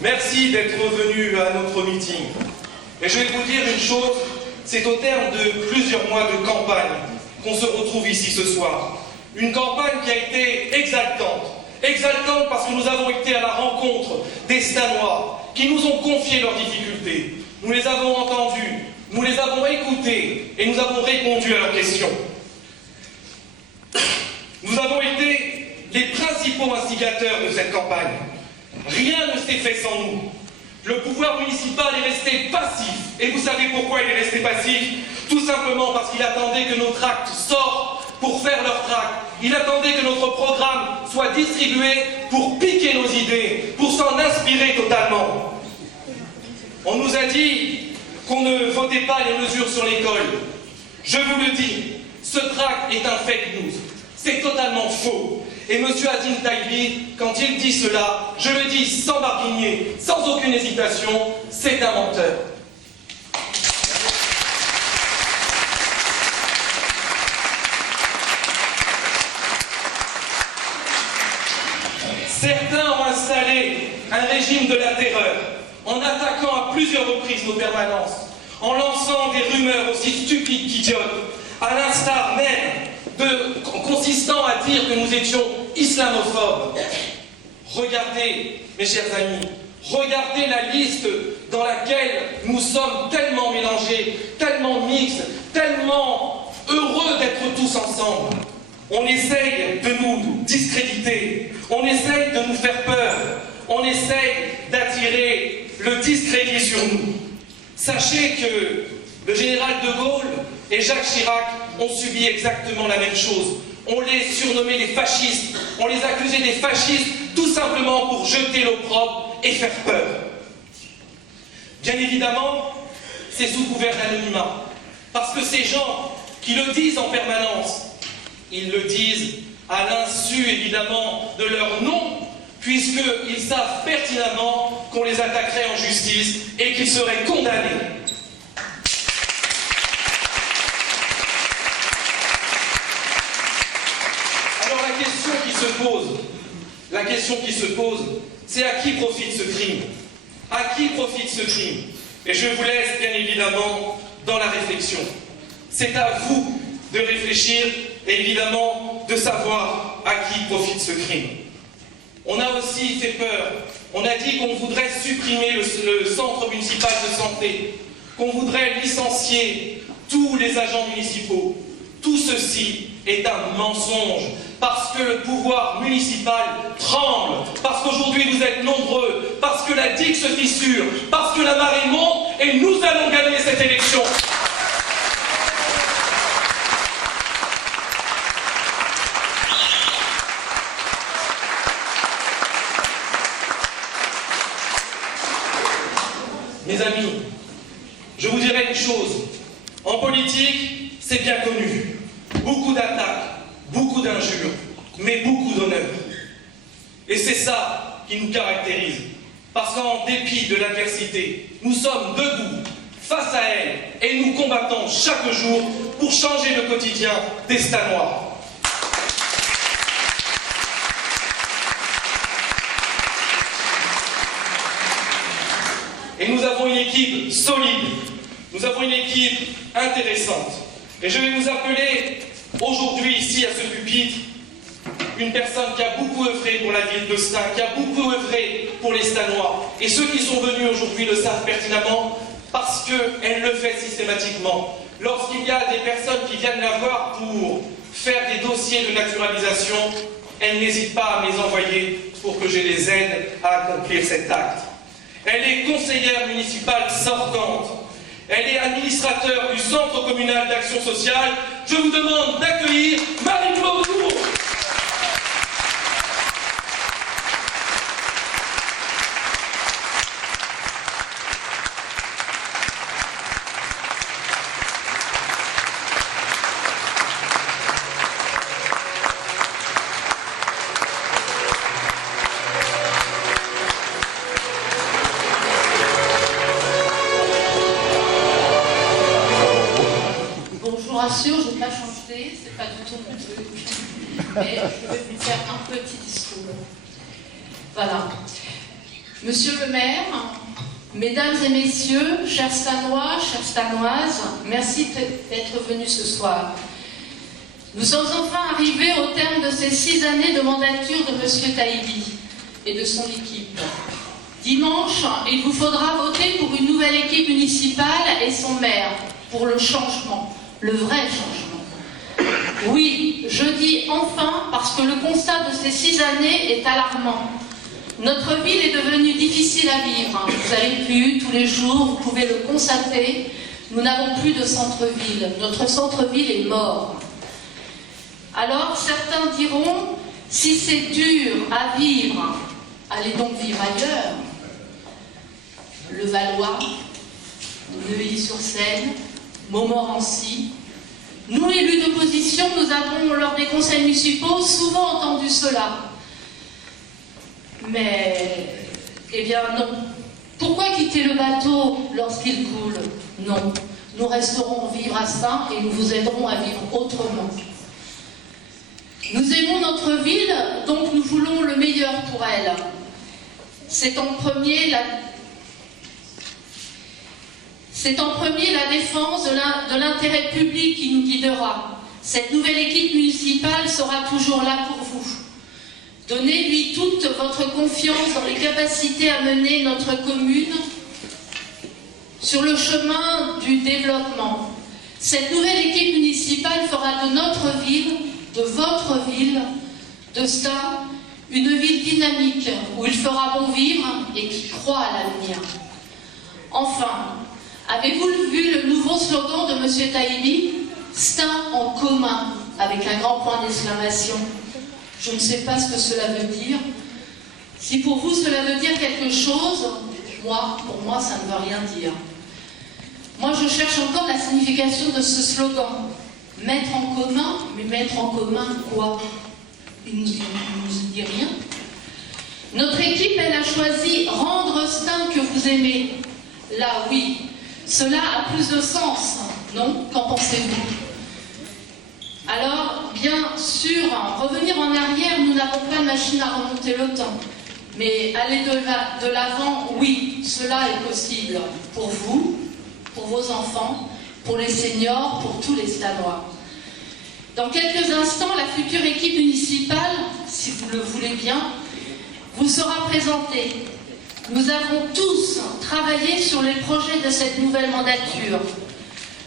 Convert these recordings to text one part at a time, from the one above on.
merci d'être venu à notre meeting. Et je vais vous dire une chose, c'est au terme de plusieurs mois de campagne qu'on se retrouve ici ce soir. Une campagne qui a été exaltante. Exaltante parce que nous avons été à la rencontre des Stanois qui nous ont confié leurs difficultés. Nous les avons entendus, nous les avons écoutés et nous avons répondu à leurs questions. Nous avons été les principaux instigateurs de cette campagne. Rien ne s'est fait sans nous. Le pouvoir municipal est resté passif. Et vous savez pourquoi il est resté passif? Tout simplement parce qu'il attendait que notre acte sorte pour faire leur tract. Il attendait que notre programme soit distribué pour piquer nos idées, pour s'en inspirer totalement. On nous a dit qu'on ne votait pas les mesures sur l'école. Je vous le dis, ce tract est un fake news. C'est totalement faux. Et M. Azim Taïbi, quand il dit cela, je le dis sans barguigner, sans aucune hésitation, c'est un menteur. Certains ont installé un régime de la terreur, en attaquant à plusieurs reprises nos permanences, en lançant des rumeurs aussi stupides qu'idiotes, à l'instar même consistant à dire que nous étions islamophobes. Regardez, mes chers amis, regardez la liste dans laquelle nous sommes tellement mélangés, tellement mixtes, tellement heureux d'être tous ensemble. On essaye de nous discréditer, on essaye de nous faire peur, on essaye d'attirer le discrédit sur nous. Sachez que le général de Gaulle et Jacques Chirac ont subi exactement la même chose. On les surnommait les fascistes, on les accusait des fascistes tout simplement pour jeter l'opprobre et faire peur. Bien évidemment, c'est sous couvert d'anonymat, parce que ces gens qui le disent en permanence, ils le disent à l'insu évidemment de leur nom, puisqu'ils savent pertinemment qu'on les attaquerait en justice et qu'ils seraient condamnés. La question qui se pose, c'est à qui profite ce crime? À qui profite ce crime? Et je vous laisse bien évidemment dans la réflexion. C'est à vous de réfléchir et évidemment de savoir à qui profite ce crime. On a aussi fait peur. On a dit qu'on voudrait supprimer le centre municipal de santé, qu'on voudrait licencier tous les agents municipaux. Tout ceci est un mensonge, parce que le pouvoir municipal tremble, parce qu'aujourd'hui vous êtes nombreux, parce que la digue se fissure, parce que la marée monte, et nous allons gagner cette élection. Mes amis, je vous dirai une chose, en politique, c'est bien connu. Beaucoup d'attaques, beaucoup d'injures, mais beaucoup d'honneur. Et c'est ça qui nous caractérise. Parce qu'en dépit de l'adversité, nous sommes debout, face à elle, et nous combattons chaque jour pour changer le quotidien des Stanois. Et nous avons une équipe solide, nous avons une équipe intéressante. Et je vais vous appeler aujourd'hui, ici, à ce pupitre, une personne qui a beaucoup œuvré pour la ville de Stein, qui a beaucoup œuvré pour les Stanois. Et ceux qui sont venus aujourd'hui le savent pertinemment, parce qu'elle le fait systématiquement. Lorsqu'il y a des personnes qui viennent la voir pour faire des dossiers de naturalisation, elle n'hésite pas à me les envoyer pour que je les aide à accomplir cet acte. Elle est conseillère municipale sortante. Elle est administrateur du Centre communal d'action sociale. Je vous demande d'accueillir Marie-Claude Tour. Je n'ai pas changé, c'est pas du tout mon truc, mais je vais vous faire un petit discours. Voilà. Monsieur le maire, mesdames et messieurs, chers Stanois, chères Stanoises, merci d'être venus ce soir. Nous sommes enfin arrivés au terme de ces 6 années de mandature de monsieur Taïbi et de son équipe. Dimanche, il vous faudra voter pour une nouvelle équipe municipale et son maire, pour le changement, le vrai changement. Oui, je dis enfin parce que le constat de ces 6 années est alarmant. Notre ville est devenue difficile à vivre. Vous avez pu, tous les jours, vous pouvez le constater, nous n'avons plus de centre-ville. Notre centre-ville est mort. Alors, certains diront, si c'est dur à vivre, allez donc vivre ailleurs. Le Valois, Neuilly-sur-Seine, Montmorency. Nous, élus d'opposition, nous avons, lors des conseils municipaux, souvent entendu cela. Mais, eh bien non. Pourquoi quitter le bateau lorsqu'il coule? Non. Nous resterons vivre à Stains et nous vous aiderons à vivre autrement. Nous aimons notre ville, donc nous voulons le meilleur pour elle. C'est en premier la défense de l'intérêt public qui nous guidera. Cette nouvelle équipe municipale sera toujours là pour vous. Donnez-lui toute votre confiance dans les capacités à mener notre commune sur le chemin du développement. Cette nouvelle équipe municipale fera de notre ville, de votre ville, de Stains, une ville dynamique où il fera bon vivre et qui croit à l'avenir. Enfin, avez-vous vu le nouveau slogan de M. Taïbi? Stains en commun, avec un grand point d'exclamation. Je ne sais pas ce que cela veut dire. Si pour vous cela veut dire quelque chose, pour moi ça ne veut rien dire. Moi je cherche encore la signification de ce slogan. Mettre en commun, mais mettre en commun quoi? Il ne nous dit rien. Notre équipe, elle a choisi rendre Stains que vous aimez. Là oui, cela a plus de sens, non? Qu'en pensez-vous? Alors, bien sûr, revenir en arrière, nous n'avons pas de machine à remonter le temps. Mais aller de l'avant, oui, cela est possible. Pour vous, pour vos enfants, pour les seniors, pour tous les Stanois. Dans quelques instants, la future équipe municipale, si vous le voulez bien, vous sera présentée. Nous avons tous travaillé sur les projets de cette nouvelle mandature.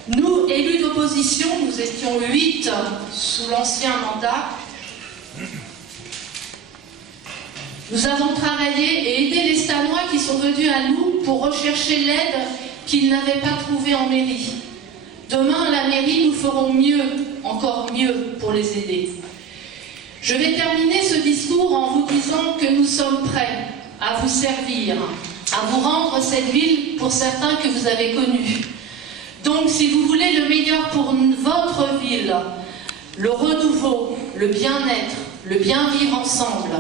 Nous, élus d'opposition, nous étions 8 sous l'ancien mandat. Nous avons travaillé et aidé les Stanois qui sont venus à nous pour rechercher l'aide qu'ils n'avaient pas trouvée en mairie. Demain, à la mairie, nous ferons mieux, encore mieux, pour les aider. Je vais terminer ce discours en vous disant que nous sommes prêts à vous servir, à vous rendre cette ville pour certains que vous avez connus. Donc, si vous voulez le meilleur pour votre ville, le renouveau, le bien-être, le bien vivre ensemble,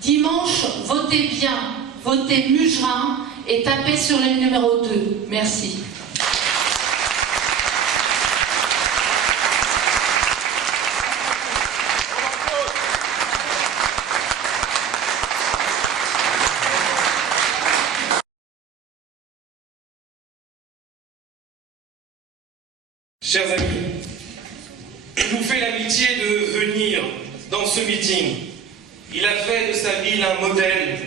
dimanche, votez bien, votez Mugerin et tapez sur le numéro 2. Merci. Chers amis, il nous fait l'amitié de venir dans ce meeting. Il a fait de sa ville un modèle.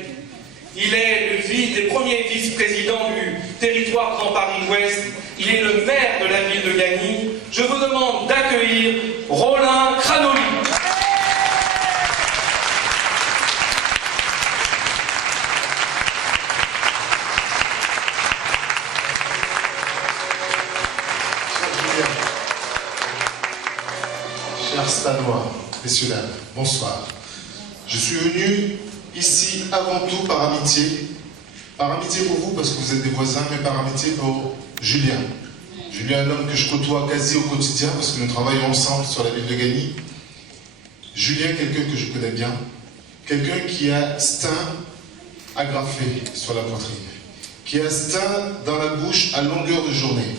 Il est le premier vice-président du territoire Grand Paris-Ouest. Il est le maire de la ville de Gagny. Je vous demande d'accueillir Rollin Cranoli. Chers Stanois, messieurs, dames, bonsoir. Je suis venu ici avant tout par amitié. Par amitié pour vous parce que vous êtes des voisins, mais par amitié pour Julien. Julien est un homme que je côtoie quasi au quotidien parce que nous travaillons ensemble sur la ville de Gagny. Julien, quelqu'un que je connais bien. Quelqu'un qui a Stains agrafé sur la poitrine. Qui a Stains dans la bouche à longueur de journée.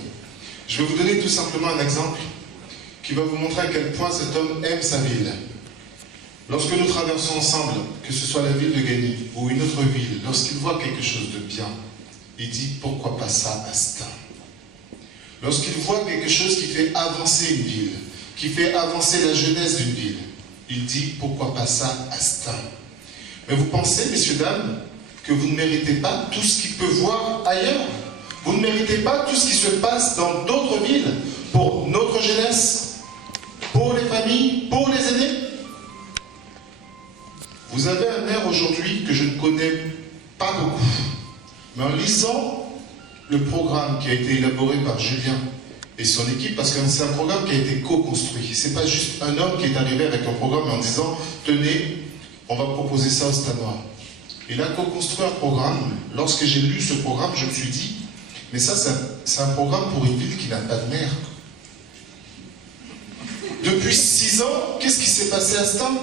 Je vais vous donner tout simplement un exemple qui va vous montrer à quel point cet homme aime sa ville. Lorsque nous traversons ensemble, que ce soit la ville de Gagny ou une autre ville, lorsqu'il voit quelque chose de bien, il dit pourquoi pas ça à Stein. Lorsqu'il voit quelque chose qui fait avancer une ville, qui fait avancer la jeunesse d'une ville, il dit pourquoi pas ça à Stein. Mais vous pensez, messieurs, dames, que vous ne méritez pas tout ce qu'il peut voir ailleurs? Vous ne méritez pas tout ce qui se passe dans d'autres villes pour notre jeunesse, pour les familles, pour les aînés? Vous avez un maire aujourd'hui que je ne connais pas beaucoup, mais en lisant le programme qui a été élaboré par Julien et son équipe, parce que c'est un programme qui a été co-construit. Ce n'est pas juste un homme qui est arrivé avec un programme en disant « Tenez, on va proposer ça au Stade Noir ». Il a co-construit un programme. Lorsque j'ai lu ce programme, je me suis dit « Mais ça, c'est un programme pour une ville qui n'a pas de maire ». Depuis 6 ans, qu'est-ce qui s'est passé à Stein?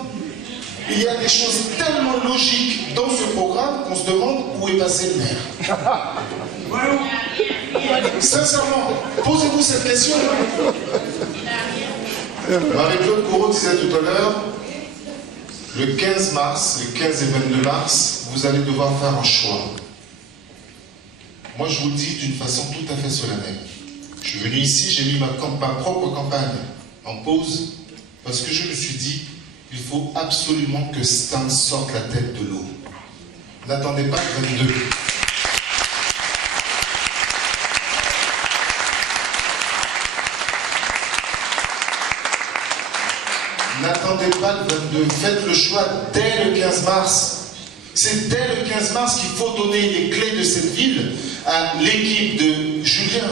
Il y a des choses tellement logiques dans ce programme qu'on se demande où est passé le maire. Sincèrement, posez-vous cette question. Marie-Claude Courreau disait tout à l'heure, le 15 mars, le 15 et 22 mars, vous allez devoir faire un choix. Moi, je vous le dis d'une façon tout à fait solennelle. Je suis venu ici, j'ai mis ma propre campagne en pause, parce que je me suis dit, il faut absolument que Stein sorte la tête de l'eau. N'attendez pas le 22. N'attendez pas le 22. Faites le choix dès le 15 mars. C'est dès le 15 mars qu'il faut donner les clés de cette ville à l'équipe de Julien.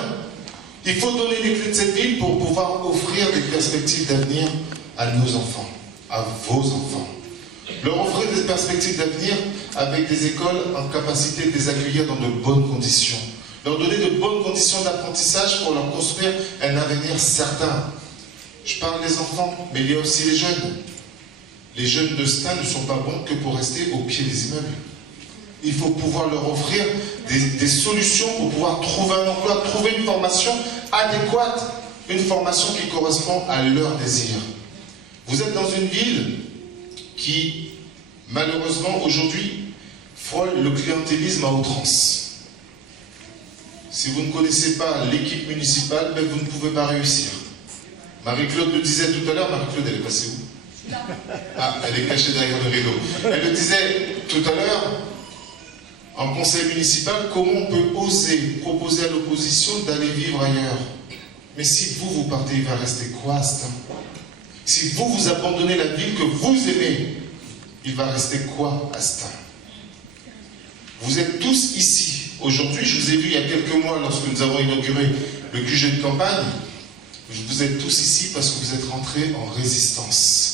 Il faut donner les clés de cette ville pour pouvoir offrir des perspectives d'avenir à nos enfants, à vos enfants. Leur offrir des perspectives d'avenir avec des écoles en capacité de les accueillir dans de bonnes conditions. Leur donner de bonnes conditions d'apprentissage pour leur construire un avenir certain. Je parle des enfants, mais il y a aussi les jeunes. Les jeunes de Stein ne sont pas bons que pour rester au pied des immeubles. Il faut pouvoir leur offrir des solutions pour pouvoir trouver un emploi, trouver une formation adéquate, une formation qui correspond à leurs désirs. Vous êtes dans une ville qui, malheureusement, aujourd'hui, frôle le clientélisme à outrance. Si vous ne connaissez pas l'équipe municipale, ben vous ne pouvez pas réussir. Marie-Claude le disait tout à l'heure. Marie-Claude, elle est passée où? Ah, elle est cachée derrière le rideau. Elle le disait tout à l'heure, en conseil municipal, comment on peut oser proposer à l'opposition d'aller vivre ailleurs? Mais si vous partez, il va rester quoi à Stein? Si vous abandonnez la ville que vous aimez, il va rester quoi à Stein? Vous êtes tous ici. Aujourd'hui, je vous ai vu il y a quelques mois, lorsque nous avons inauguré le QG de campagne, vous êtes tous ici parce que vous êtes rentrés en résistance.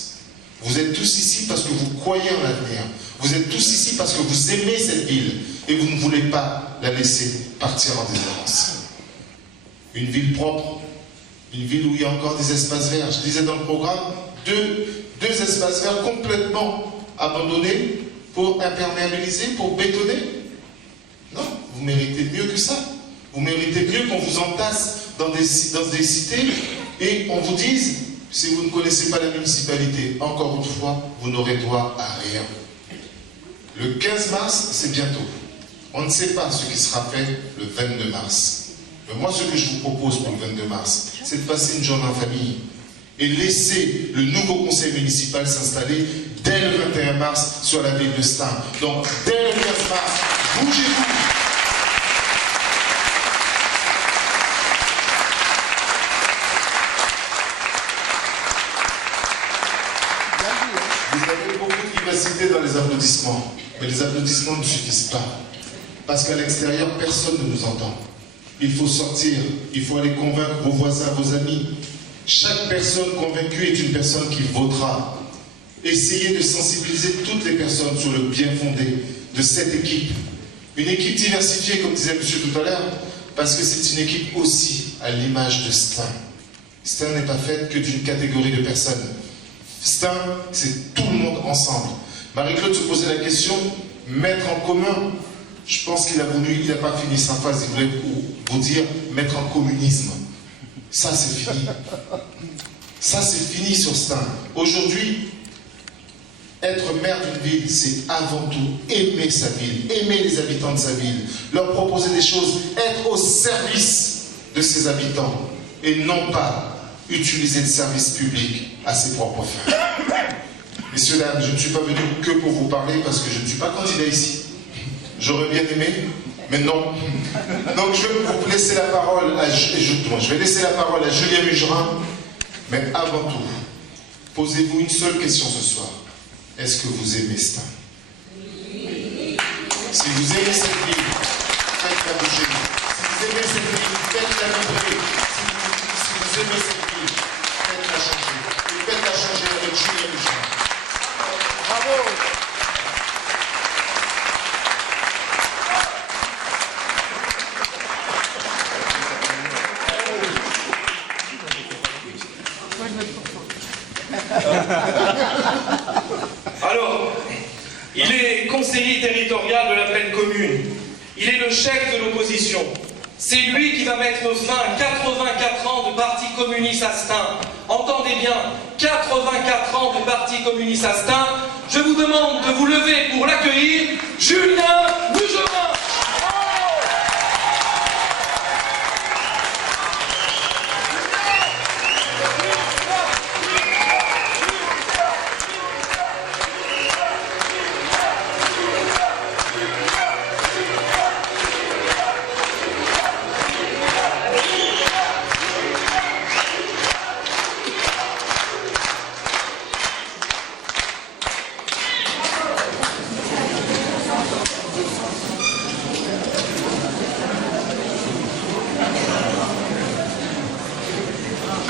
Vous êtes tous ici parce que vous croyez en l'avenir. Vous êtes tous ici parce que vous aimez cette ville et vous ne voulez pas la laisser partir en déshérence. Une ville propre, une ville où il y a encore des espaces verts. Je disais dans le programme, deux espaces verts complètement abandonnés pour imperméabiliser, pour bétonner. Non, vous méritez mieux que ça. Vous méritez mieux qu'on vous entasse dans des cités et on vous dise, si vous ne connaissez pas la municipalité, encore une fois, vous n'aurez droit à rien. Le 15 mars, c'est bientôt. On ne sait pas ce qui sera fait le 22 mars. Mais moi, ce que je vous propose pour le 22 mars, c'est de passer une journée en famille et laisser le nouveau conseil municipal s'installer dès le 21 mars sur la ville de Stein. Donc, dès le 15 mars, bougez-vous. Vous avez beaucoup de vivacité dans les applaudissements, mais les applaudissements ne suffisent pas. Parce qu'à l'extérieur, personne ne nous entend. Il faut sortir, il faut aller convaincre vos voisins, vos amis. Chaque personne convaincue est une personne qui votera. Essayez de sensibiliser toutes les personnes sur le bien fondé de cette équipe. Une équipe diversifiée, comme disait monsieur tout à l'heure, parce que c'est une équipe aussi à l'image de Stein. Stein n'est pas faite que d'une catégorie de personnes. Stein, c'est tout le monde ensemble. Marie-Claude se posait la question, mettre en commun. Je pense qu'il a voulu, il n'a pas fini sa phrase, il voulait vous dire mettre en communisme. Ça, c'est fini. Ça, c'est fini sur Stein. Aujourd'hui, Être maire d'une ville, c'est avant tout aimer sa ville, aimer les habitants de sa ville, leur proposer des choses, être au service de ses habitants et non pas utiliser le service public à ses propres fins. Messieurs, dames, je ne suis pas venu que pour vous parler parce que je ne suis pas candidat ici. J'aurais bien aimé, mais non. Donc je vais vous laisser la parole à, je vais laisser la parole à Julien Mugerin, mais avant tout, posez-vous une seule question ce soir. Est-ce que vous aimez Stein? Si vous aimez cette ville, faites-la bouger. Si vous aimez cette ville, faites-la vibrer. Si vous aimez cette ville, faites-la changer. Et faites-la changer avec Julien Mugerin. Bravo! Alors, il est conseiller territorial de la pleine commune. Il est le chef de l'opposition. C'est lui qui va mettre fin à 84 ans de parti communiste à Stein. Entendez bien, 84 ans de parti communiste à Stein. Je vous demande de vous lever pour l'accueillir, Julien Mugerin.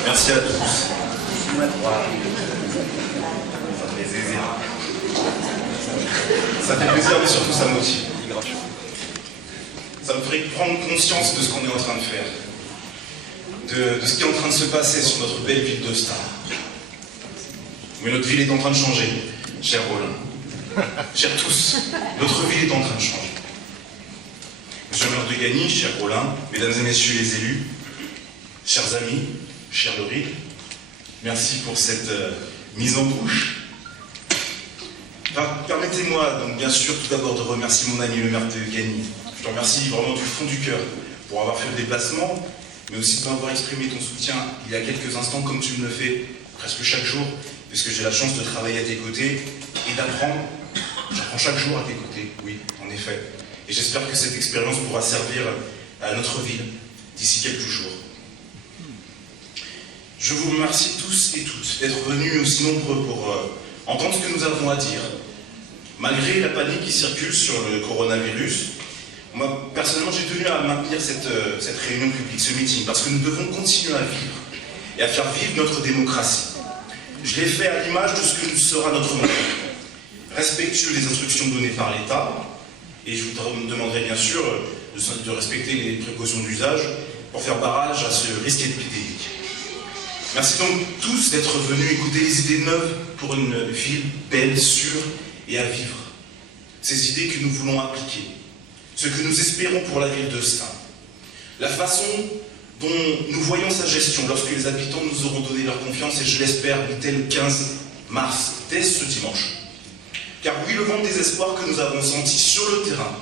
Merci à tous. Ça fait plaisir, mais surtout ça motive. Ça me ferait prendre conscience de ce qu'on est en train de faire, de ce qui est en train de se passer sur notre belle ville de Stein. Mais notre ville est en train de changer, cher Rollin. Chers tous, notre ville est en train de changer. Monsieur le maire de Gagny, cher Rollin, mesdames et messieurs les élus, chers amis, cher Laurie, merci pour cette mise en bouche. Permettez-moi donc bien sûr tout d'abord de remercier mon ami le maire de Gagny. Je te remercie vraiment du fond du cœur pour avoir fait le déplacement, mais aussi pour avoir exprimé ton soutien il y a quelques instants comme tu me le fais presque chaque jour, puisque j'ai la chance de travailler à tes côtés et d'apprendre. J'apprends chaque jour à tes côtés, oui, en effet. Et j'espère que cette expérience pourra servir à notre ville d'ici quelques jours. Je vous remercie tous et toutes d'être venus aussi nombreux pour entendre ce que nous avons à dire. Malgré la panique qui circule sur le coronavirus, moi, personnellement, j'ai tenu à maintenir cette réunion publique, ce meeting, parce que nous devons continuer à vivre et à faire vivre notre démocratie. Je l'ai fait à l'image de ce que sera notre monde. Respectueux des instructions données par l'État, et je vous demanderai bien sûr de respecter les précautions d'usage pour faire barrage à ce risque épidémique. Merci donc tous d'être venus écouter les idées neuves pour une ville belle, sûre et à vivre. Ces idées que nous voulons appliquer, ce que nous espérons pour la ville de Stein. La façon dont nous voyons sa gestion lorsque les habitants nous auront donné leur confiance, et je l'espère, dès le 15 mars, dès ce dimanche. Car oui, le vent de désespoir que nous avons senti sur le terrain,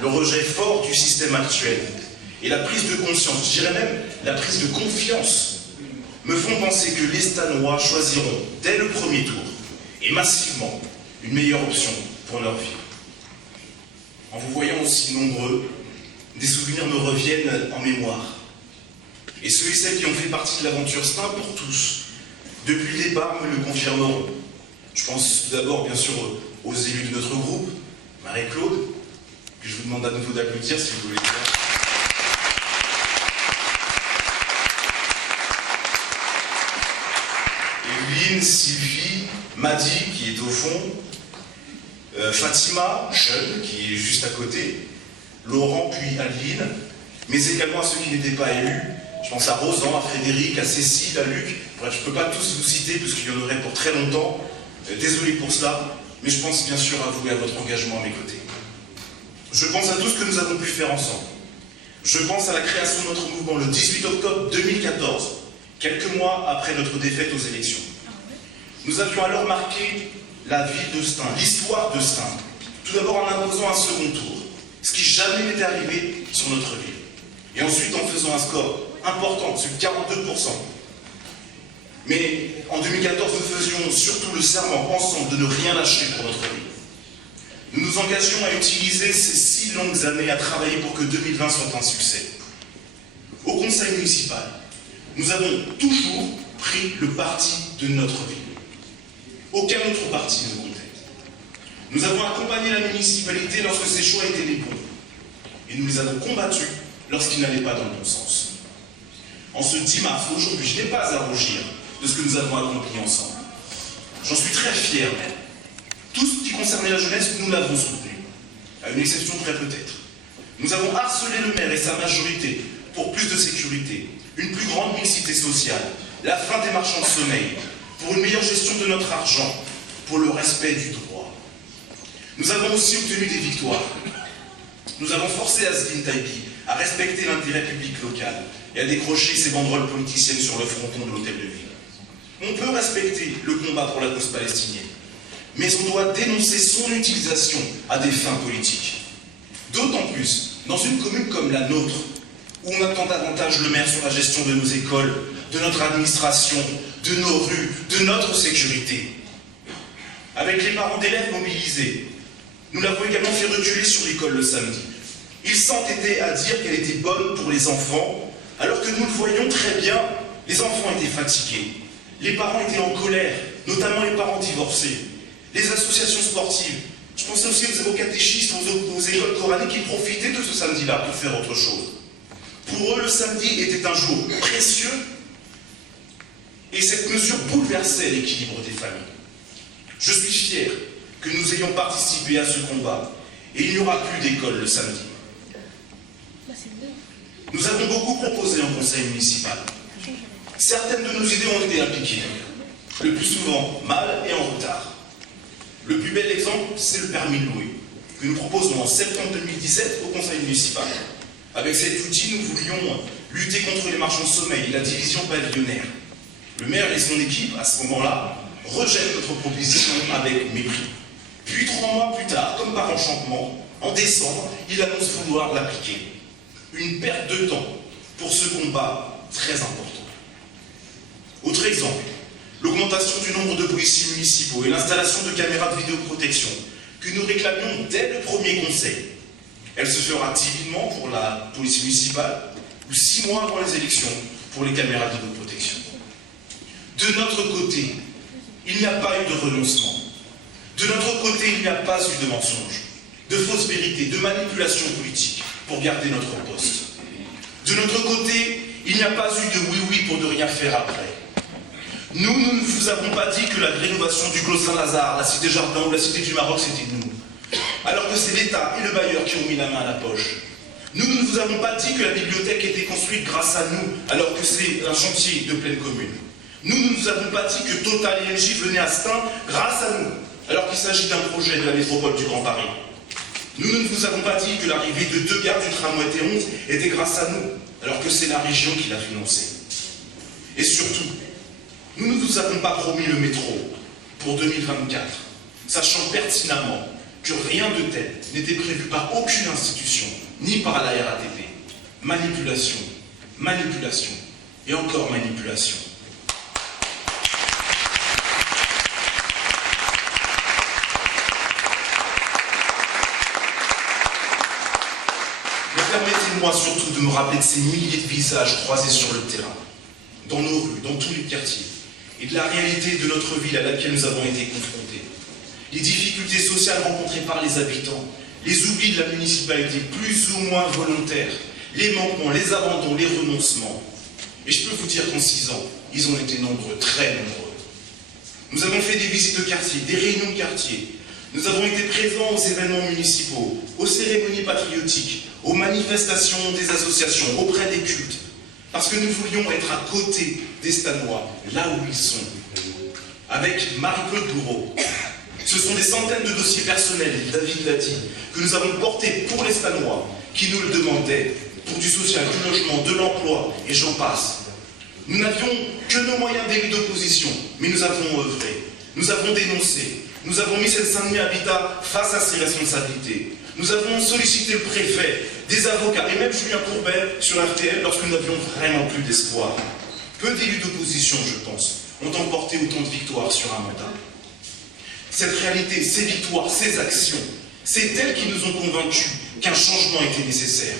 le rejet fort du système actuel, et la prise de conscience, je dirais même la prise de confiance, me font penser que les Steinois choisiront, dès le premier tour, et massivement, une meilleure option pour leur vie. En vous voyant aussi nombreux, des souvenirs me reviennent en mémoire. Et ceux et celles qui ont fait partie de l'aventure Stein pour tous, depuis le départ, me le confirmeront. Je pense tout d'abord, bien sûr, aux élus de notre groupe, Marie-Claude, que je vous demande à nouveau d'applaudir si vous voulez faire. Evelyne, Sylvie, Madi, qui est au fond, Fatima, Sean, qui est juste à côté, Laurent, puis Adeline, mais également à ceux qui n'étaient pas élus. Je pense à Rosan, à Frédéric, à Cécile, à Luc. Bref, je ne peux pas tous vous citer, parce qu'il y en aurait pour très longtemps. Désolé pour cela, mais je pense bien sûr à vous et à votre engagement à mes côtés. Je pense à tout ce que nous avons pu faire ensemble. Je pense à la création de notre mouvement le 18 octobre 2014, quelques mois après notre défaite aux élections. Nous avions alors marqué la ville de Stein, l'histoire de Stein. Tout d'abord en imposant un second tour, ce qui jamais n'était arrivé sur notre ville. Et ensuite en faisant un score important, de 42%. Mais en 2014, nous faisions surtout le serment ensemble de ne rien lâcher pour notre ville. Nous nous engagions à utiliser ces 6 longues années à travailler pour que 2020 soit un succès. Au conseil municipal, nous avons toujours pris le parti de notre ville. Aucun autre parti ne comptait. Nous avons accompagné la municipalité lorsque ses choix étaient les bons. Et nous les avons combattus lorsqu'ils n'allaient pas dans le bon sens. En ce 10 mars, aujourd'hui, je n'ai pas à rougir de ce que nous avons accompli ensemble. J'en suis très fier même. Tout ce qui concernait la jeunesse, nous l'avons soutenu. À une exception près peut-être. Nous avons harcelé le maire et sa majorité pour plus de sécurité, une plus grande mixité sociale, la fin des marchands de sommeil, pour une meilleure gestion de notre argent, pour le respect du droit. Nous avons aussi obtenu des victoires. Nous avons forcé Azzedine Taïbi à respecter l'intérêt public local et à décrocher ses banderoles politiciennes sur le fronton de l'hôtel de ville. On peut respecter le combat pour la cause palestinienne, mais on doit dénoncer son utilisation à des fins politiques. D'autant plus dans une commune comme la nôtre, où on attend davantage le maire sur la gestion de nos écoles, de notre administration, de nos rues, de notre sécurité. Avec les parents d'élèves mobilisés, nous l'avons également fait reculer sur l'école le samedi. Ils s'entêtaient à dire qu'elle était bonne pour les enfants, alors que nous le voyons très bien, les enfants étaient fatigués, les parents étaient en colère, notamment les parents divorcés, les associations sportives. Je pensais aussi aux catéchistes, aux écoles coraniques qui profitaient de ce samedi-là pour faire autre chose. Pour eux, le samedi était un jour précieux et cette mesure bouleversait l'équilibre des familles. Je suis fier que nous ayons participé à ce combat et il n'y aura plus d'école le samedi. Nous avons beaucoup proposé en conseil municipal. Certaines de nos idées ont été appliquées, le plus souvent mal et en retard. Le plus bel exemple, c'est le permis de louer, que nous proposons en septembre 2017 au conseil municipal. Avec cet outil, nous voulions lutter contre les marchands de sommeil et la division pavillonnaire. Le maire et son équipe, à ce moment-là, rejettent notre proposition avec mépris. Puis 3 mois plus tard, comme par enchantement, en décembre, il annonce vouloir l'appliquer. Une perte de temps pour ce combat très important. Autre exemple, l'augmentation du nombre de policiers municipaux et l'installation de caméras de vidéoprotection que nous réclamions dès le premier conseil. Elle se fera timidement pour la police municipale ou 6 mois avant les élections pour les caméras de vidéoprotection. De notre côté, il n'y a pas eu de renoncement. De notre côté, il n'y a pas eu de mensonge, de fausses vérités, de manipulation politique pour garder notre poste. De notre côté, il n'y a pas eu de oui-oui pour ne rien faire après. Nous ne vous avons pas dit que la rénovation du Clos Saint-Lazare, la Cité Jardin ou la Cité du Maroc, c'était nous. Alors que c'est l'État et le bailleur qui ont mis la main à la poche. Nous ne vous avons pas dit que la bibliothèque était construite grâce à nous, alors que c'est un chantier de pleine commune. Nous ne vous avons pas dit que Total et Engie venaient à Stein grâce à nous, alors qu'il s'agit d'un projet de la métropole du Grand Paris. Nous ne vous avons pas dit que l'arrivée de 2 gares du tramway T11 était grâce à nous, alors que c'est la région qui l'a financé. Et surtout, nous ne vous avons pas promis le métro pour 2024, sachant pertinemment que rien de tel n'était prévu par aucune institution, ni par la RATP. Manipulation, manipulation et encore manipulation. Mais permettez-moi surtout de me rappeler de ces milliers de visages croisés sur le terrain, dans nos rues, dans tous les quartiers, et de la réalité de notre ville à laquelle nous avons été confrontés. Les difficultés sociales rencontrées par les habitants, les oublis de la municipalité plus ou moins volontaires, les manquements, les abandons, les renoncements. Et je peux vous dire qu'en 6 ans, ils ont été nombreux, très nombreux. Nous avons fait des visites de quartier, des réunions de quartier. Nous avons été présents aux événements municipaux, aux cérémonies patriotiques, aux manifestations des associations, auprès des cultes. Parce que nous voulions être à côté des Stanois, là où ils sont. Avec Marie-Claude Bourreau, ce sont des centaines de dossiers personnels, David l'a dit, que nous avons portés pour les Stanois, qui nous le demandaient, pour du social, du logement, de l'emploi, et j'en passe. Nous n'avions que nos moyens d'élu d'opposition, mais nous avons œuvré, nous avons dénoncé, Nous avons mis Seine-Saint-Denis Habitat face à ses responsabilités. Nous avons sollicité le préfet, des avocats et même Julien Courbet sur RTL lorsque nous n'avions vraiment plus d'espoir. Peu d'élus d'opposition, je pense, ont emporté autant de victoires sur un mandat. Cette réalité, ces victoires, ces actions, c'est elles qui nous ont convaincus qu'un changement était nécessaire,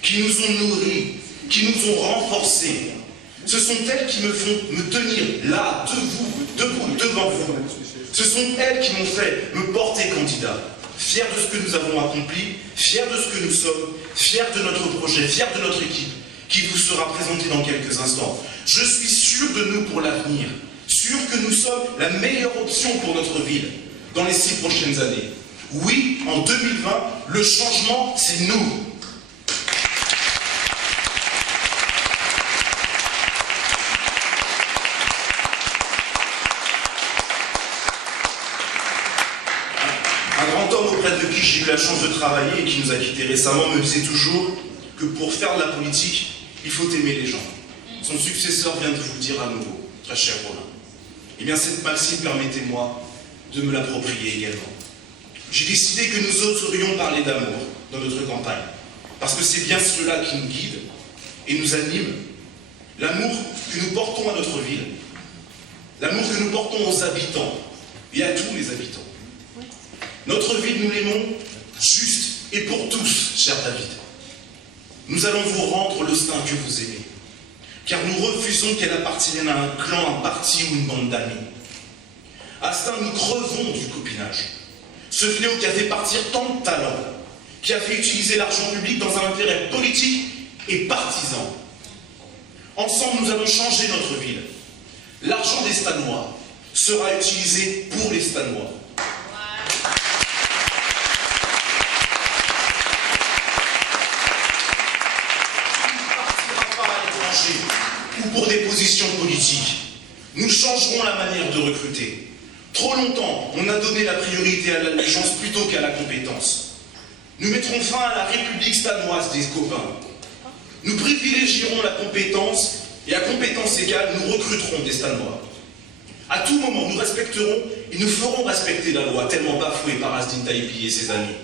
qui nous ont nourris, qui nous ont renforcés. Ce sont elles qui me font me tenir là, debout, devant vous. Ce sont elles qui m'ont fait me porter candidat, fier de ce que nous avons accompli, fier de ce que nous sommes, fier de notre projet, fier de notre équipe, qui vous sera présentée dans quelques instants. Je suis sûr de nous pour l'avenir, sûr que nous sommes la meilleure option pour notre ville dans les 6 prochaines années. Oui, en 2020, le changement, c'est nous. Un grand homme auprès de qui j'ai eu la chance de travailler et qui nous a quittés récemment me disait toujours que pour faire de la politique, il faut aimer les gens. Son successeur vient de vous le dire à nouveau, très cher Romain. Eh bien, cette maxime, permettez-moi de me l'approprier également. J'ai décidé que nous oserions parler d'amour dans notre campagne, parce que c'est bien cela qui nous guide et nous anime. L'amour que nous portons à notre ville, l'amour que nous portons aux habitants et à tous les habitants. Notre ville, nous l'aimons juste et pour tous, cher David. Nous allons vous rendre le sein que vous aimez, car nous refusons qu'elle appartienne à un clan, un parti ou une bande d'amis. À Stein, nous crevons du copinage. Ce fléau qui a fait partir tant de talents, qui a fait utiliser l'argent public dans un intérêt politique et partisan. Ensemble, nous allons changer notre ville. L'argent des Stanois sera utilisé pour les Stanois. Ou pour des positions politiques. Nous changerons la manière de recruter. Trop longtemps, on a donné la priorité à l'allégeance plutôt qu'à la compétence. Nous mettrons fin à la République stanoise des copains. Nous privilégierons la compétence et à compétence égale, nous recruterons des Stanois. À tout moment, nous respecterons et nous ferons respecter la loi, tellement bafouée par Asdin Taipi et ses amis.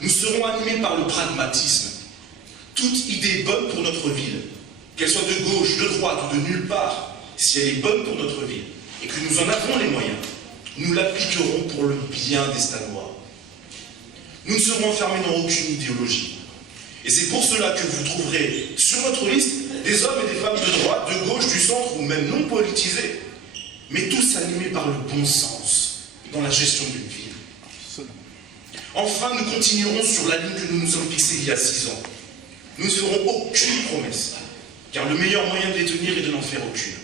Nous serons animés par le pragmatisme. Toute idée bonne pour notre ville, qu'elle soit de gauche, de droite ou de nulle part, si elle est bonne pour notre ville et que nous en avons les moyens, nous l'appliquerons pour le bien des Stanois. Nous ne serons enfermés dans aucune idéologie. Et c'est pour cela que vous trouverez sur notre liste des hommes et des femmes de droite, de gauche, du centre ou même non politisés, mais tous animés par le bon sens dans la gestion d'une ville. Enfin, nous continuerons sur la ligne que nous nous sommes fixés il y a 6 ans. Nous ne ferons aucune promesse, car le meilleur moyen de les tenir est de n'en faire aucune.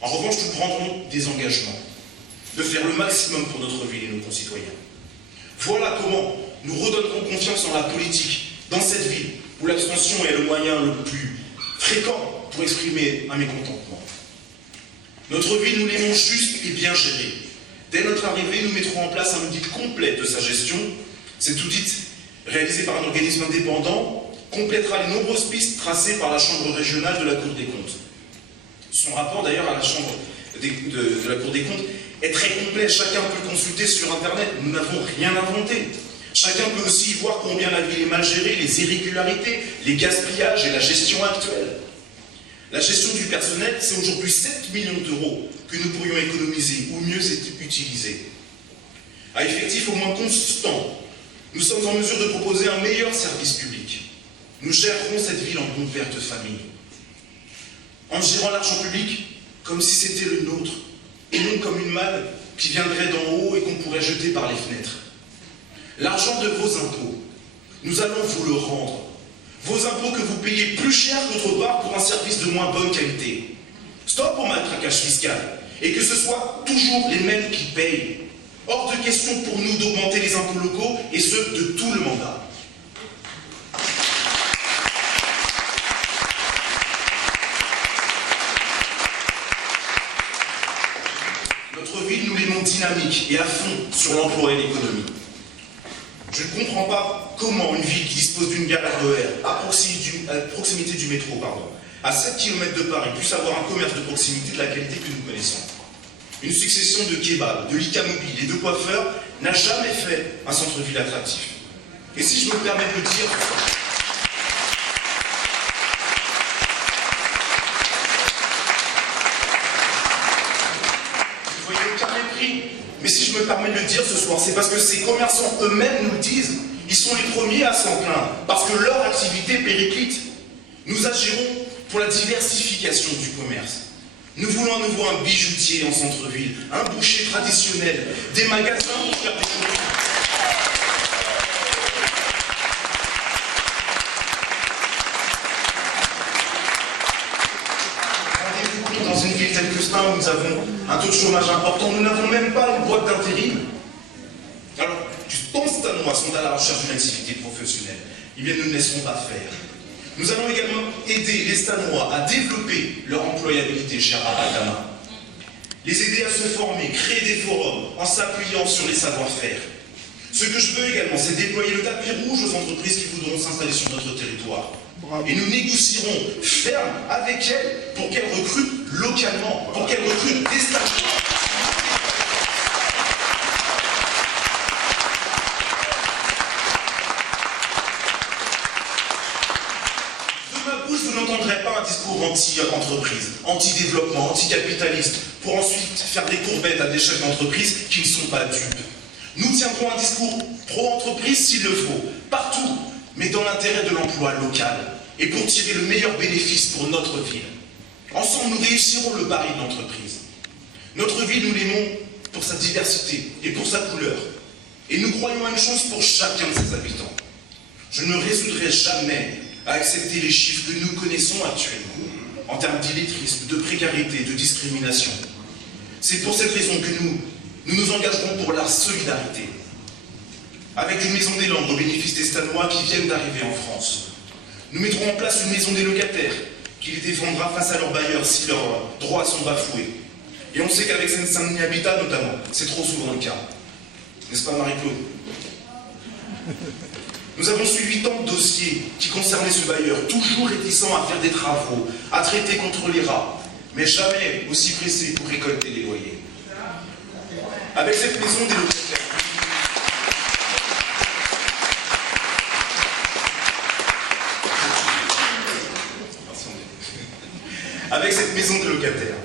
En revanche, nous prendrons des engagements, de faire le maximum pour notre ville et nos concitoyens. Voilà comment nous redonnerons confiance en la politique, dans cette ville où l'abstention est le moyen le plus fréquent pour exprimer un mécontentement. Notre ville, nous l'aimons juste et bien gérée. Dès notre arrivée, nous mettrons en place un audit complet de sa gestion. Cet audit, réalisé par un organisme indépendant, complétera les nombreuses pistes tracées par la Chambre régionale de la Cour des comptes. Son rapport, d'ailleurs, à la Chambre de la Cour des comptes est très complet. Chacun peut le consulter sur Internet. Nous n'avons rien inventé. Chacun peut aussi voir combien la ville est mal gérée, les irrégularités, les gaspillages et la gestion actuelle. La gestion du personnel, c'est aujourd'hui 7 millions d'euros que nous pourrions économiser ou mieux utiliser. À effectif au moins constant, nous sommes en mesure de proposer un meilleur service public. Nous gérerons cette ville en bon père de famille. En gérant l'argent public comme si c'était le nôtre, et non comme une manne qui viendrait d'en haut et qu'on pourrait jeter par les fenêtres. L'argent de vos impôts, nous allons vous le rendre. Vos impôts que vous payez plus cher qu'autre part pour un service de moins bonne qualité. Stop au matraquage fiscal, et que ce soit toujours les mêmes qui payent. Hors de question pour nous d'augmenter les impôts locaux, et ce, de tout le mandat. Notre ville, nous l'aimons dynamique et à fond sur l'emploi et l'économie. Je ne comprends pas comment une ville qui dispose d'une gare RER à proximité du métro, à 7 km de Paris, puisse avoir un commerce de proximité de la qualité que nous connaissons. une succession de kebabs, de lika mobiles et de coiffeurs n'a jamais fait un centre-ville attractif. Et si je me permets de le dire, vous voyez aucun mépris, mais si je me permets de le dire ce soir, c'est parce que ces commerçants eux-mêmes nous le disent. Ils sont les premiers à s'en plaindre, parce que leur activité périclite. Nous agirons pour la diversification du commerce. Nous voulons à nouveau un bijoutier en centre-ville, un boucher traditionnel, des magasins pour faire des choses. Rendez-vous compte, dans une ville telle que Stein, où nous avons un taux de chômage important, nous n'avons même pas une boîte d'intérim. Alors, tant de Stanois sont à la recherche d'une activité professionnelle, eh bien, nous ne laisserons pas faire. Nous allons également aider les Stanois à développer leur employabilité, cher Abadama. Les aider à se former, créer des forums en s'appuyant sur les savoir-faire. Ce que je veux également, c'est déployer le tapis rouge aux entreprises qui voudront s'installer sur notre territoire. Bravo. Et nous négocierons ferme avec elles pour qu'elles recrutent localement, pour qu'elles recrutent des Stanois. Vous n'entendrez pas un discours anti-entreprise, anti-développement, anti-capitaliste, pour ensuite faire des courbettes à des chefs d'entreprise qui ne sont pas dupes. Nous tiendrons un discours pro-entreprise s'il le faut, partout, mais dans l'intérêt de l'emploi local, et pour tirer le meilleur bénéfice pour notre ville. Ensemble, nous réussirons le pari de l'entreprise. Notre ville, nous l'aimons pour sa diversité et pour sa couleur. Et nous croyons à une chance pour chacun de ses habitants. Je ne me résoudrai jamais à accepter les chiffres que nous connaissons actuellement, en termes d'illettrisme, de précarité, de discrimination. C'est pour cette raison que nous engagerons pour la solidarité, avec une maison des langues au bénéfice des Stanois qui viennent d'arriver en France. Nous mettrons en place une maison des locataires, qui les défendra face à leurs bailleurs si leurs droits sont bafoués. Et on sait qu'avec Seine-Saint-Denis Habitat notamment, c'est trop souvent le cas. N'est-ce pas, Marie-Claude ? Nous avons suivi tant de dossiers qui concernaient ce bailleur, toujours réticent à faire des travaux, à traiter contre les rats, mais jamais aussi pressé pour récolter les loyers. Avec cette maison des locataires, avec cette maison de locataires,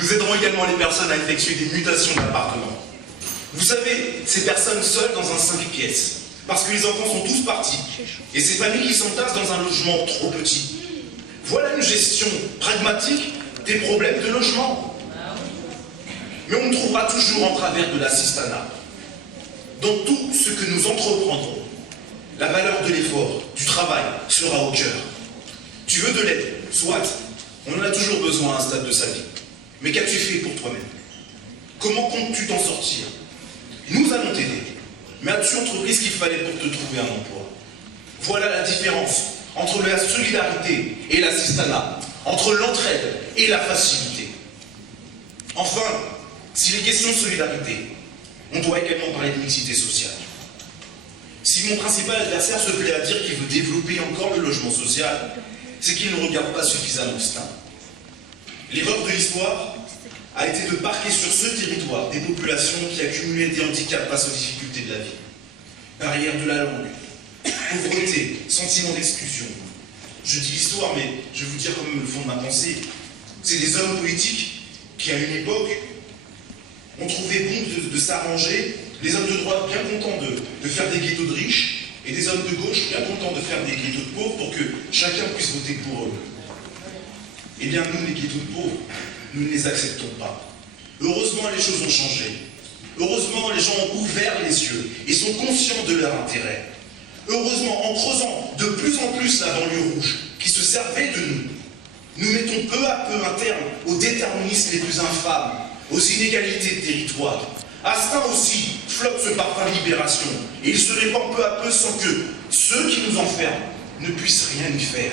nous aiderons également les personnes à effectuer des mutations d'appartement. Vous savez, ces personnes seules dans un 5 pièces, parce que les enfants sont tous partis, et ces familles qui s'entassent dans un logement trop petit. Voilà une gestion pragmatique des problèmes de logement. Mais on trouvera toujours en travers de l'assistanat. Dans tout ce que nous entreprendrons, la valeur de l'effort, du travail, sera au cœur. Tu veux de l'aide, soit, on en a toujours besoin à un stade de sa vie. Mais qu'as-tu fait pour toi-même? Comment comptes-tu t'en sortir? Nous allons t'aider. Mais as-tu entrepris ce qu'il fallait pour te trouver un emploi? Voilà la différence entre la solidarité et l'assistanat, entre l'entraide et la facilité. Enfin, s'il est question de solidarité, on doit également parler de mixité sociale. Si mon principal adversaire se plaît à dire qu'il veut développer encore le logement social, c'est qu'il ne regarde pas suffisamment Stein. L'erreur de l'histoire a été de parquer sur ce territoire des populations qui accumulaient des handicaps face aux difficultés de la vie. Barrière de la langue, pauvreté, sentiment d'exclusion. Je dis l'histoire, mais je vais vous dire comme le fond de ma pensée. C'est des hommes politiques qui, à une époque, ont trouvé bon de s'arranger, les hommes de droite bien contents de faire des ghettos de riches, et des hommes de gauche bien contents de faire des ghettos de pauvres pour que chacun puisse voter pour eux. Eh bien, nous, les ghettos de pauvres, nous ne les acceptons pas. Heureusement, les choses ont changé. Heureusement, les gens ont ouvert les yeux et sont conscients de leur intérêt. Heureusement, en creusant de plus en plus la banlieue rouge, qui se servait de nous, nous mettons peu à peu un terme aux déterminismes les plus infâmes, aux inégalités de territoire. À Stein aussi flotte ce parfum de libération, et il se répand peu à peu sans que ceux qui nous enferment ne puissent rien y faire.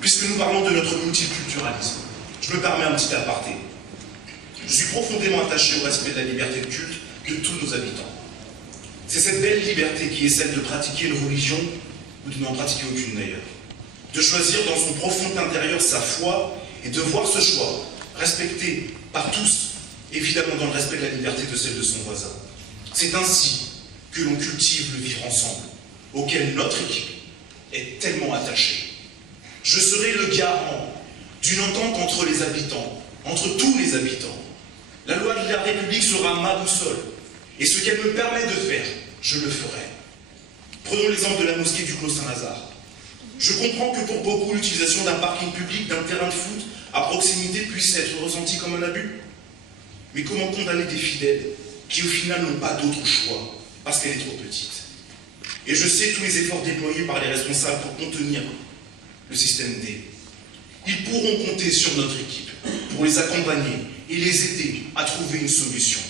Puisque nous parlons de notre multiculturalisme, je me permets un petit aparté. Je suis profondément attaché au respect de la liberté de culte de tous nos habitants. C'est cette belle liberté qui est celle de pratiquer une religion ou de n'en pratiquer aucune d'ailleurs. De choisir dans son profond intérieur sa foi et de voir ce choix respecté par tous, évidemment dans le respect de la liberté de celle de son voisin. C'est ainsi que l'on cultive le vivre ensemble, auquel notre équipe est tellement attachée. Je serai le garant d'une entente entre les habitants, entre tous les habitants. La loi de la République sera ma boussole, et ce qu'elle me permet de faire, je le ferai. Prenons l'exemple de la mosquée du Clos Saint-Lazare. Je comprends que pour beaucoup, l'utilisation d'un parking public, d'un terrain de foot à proximité puisse être ressentie comme un abus. Mais comment condamner des fidèles qui au final n'ont pas d'autre choix parce qu'elle est trop petite? Et je sais tous les efforts déployés par les responsables pour contenir le système D. Ils pourront compter sur notre équipe pour les accompagner et les aider à trouver une solution.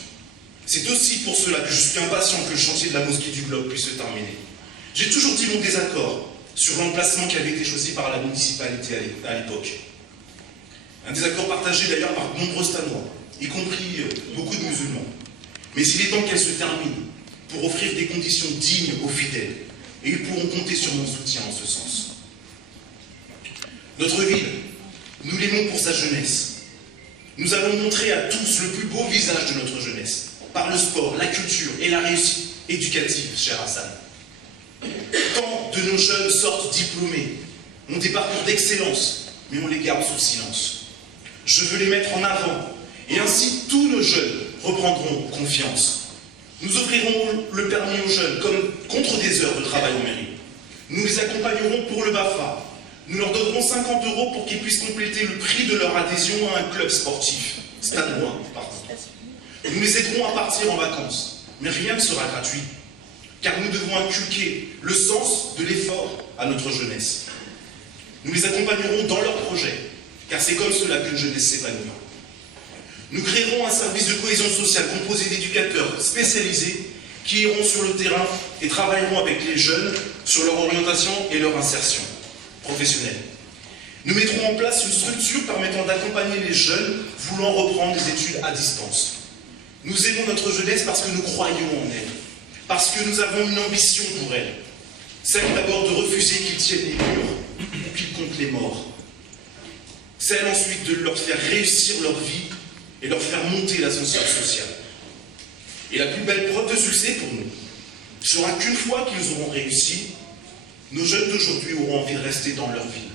C'est aussi pour cela que je suis impatient que le chantier de la mosquée du Globe puisse se terminer. J'ai toujours dit mon désaccord sur l'emplacement qui avait été choisi par la municipalité à l'époque. Un désaccord partagé d'ailleurs par de nombreux Stanois, y compris beaucoup de musulmans. Mais il est temps qu'elle se termine pour offrir des conditions dignes aux fidèles. Et ils pourront compter sur mon soutien en ce sens. Notre ville, nous l'aimons pour sa jeunesse. Nous allons montrer à tous le plus beau visage de notre jeunesse, par le sport, la culture et la réussite éducative, cher Hassan. Tant de nos jeunes sortent diplômés, ont des parcours d'excellence, mais on les garde sous silence. Je veux les mettre en avant, et ainsi tous nos jeunes reprendront confiance. Nous offrirons le permis aux jeunes comme contre des heures de travail en mairie. Nous les accompagnerons pour le BAFA. Nous leur donnerons 50 € pour qu'ils puissent compléter le prix de leur adhésion à un club sportif. Stanois, pardon. Nous les aiderons à partir en vacances, mais rien ne sera gratuit, car nous devons inculquer le sens de l'effort à notre jeunesse. Nous les accompagnerons dans leurs projets, car c'est comme cela qu'une jeunesse s'épanouit. Nous créerons un service de cohésion sociale composé d'éducateurs spécialisés qui iront sur le terrain et travailleront avec les jeunes sur leur orientation et leur insertion professionnelle. Nous mettrons en place une structure permettant d'accompagner les jeunes voulant reprendre des études à distance. Nous aimons notre jeunesse parce que nous croyons en elle, parce que nous avons une ambition pour elle. Celle d'abord de refuser qu'ils tiennent les murs ou qu'ils comptent les morts. Celle ensuite de leur faire réussir leur vie et leur faire monter l'ascenseur social. Et la plus belle preuve de succès pour nous sera qu'une fois qu'ils auront réussi, nos jeunes d'aujourd'hui auront envie de rester dans leur vie.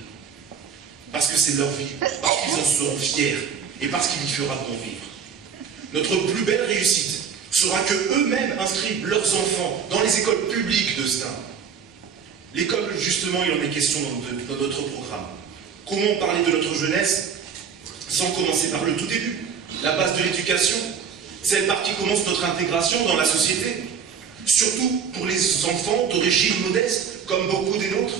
Parce que c'est leur vie, parce qu'ils en seront fiers et parce qu'il y fera bon vivre. Notre plus belle réussite sera que eux-mêmes inscrivent leurs enfants dans les écoles publiques de Stein. L'école, justement, il en est question dans notre programme. Comment parler de notre jeunesse sans commencer par le tout début, la base de l'éducation, celle par qui commence notre intégration dans la société, surtout pour les enfants d'origine modeste, comme beaucoup des nôtres.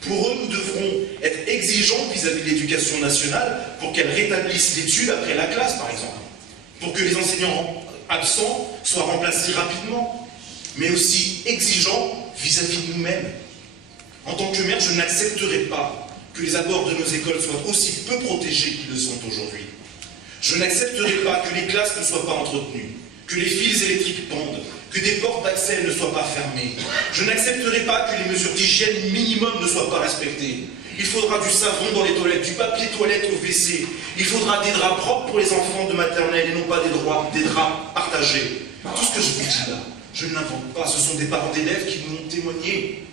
Pour eux, nous devrons être exigeants vis-à-vis de l'éducation nationale pour qu'elle rétablisse l'étude après la classe, par exemple, pour que les enseignants absents soient remplacés rapidement, mais aussi exigeants vis-à-vis de nous-mêmes. En tant que maire, je n'accepterai pas que les abords de nos écoles soient aussi peu protégés qu'ils le sont aujourd'hui. Je n'accepterai pas que les classes ne soient pas entretenues, que les fils électriques pendent, que des portes d'accès ne soient pas fermées. Je n'accepterai pas que les mesures d'hygiène minimum ne soient pas respectées. Il faudra du savon dans les toilettes, du papier toilette au WC. Il faudra des draps propres pour les enfants de maternelle et non pas des draps partagés. Tout ce que je vous dis là, je ne l'invente pas, ce sont des parents d'élèves qui nous ont témoigné.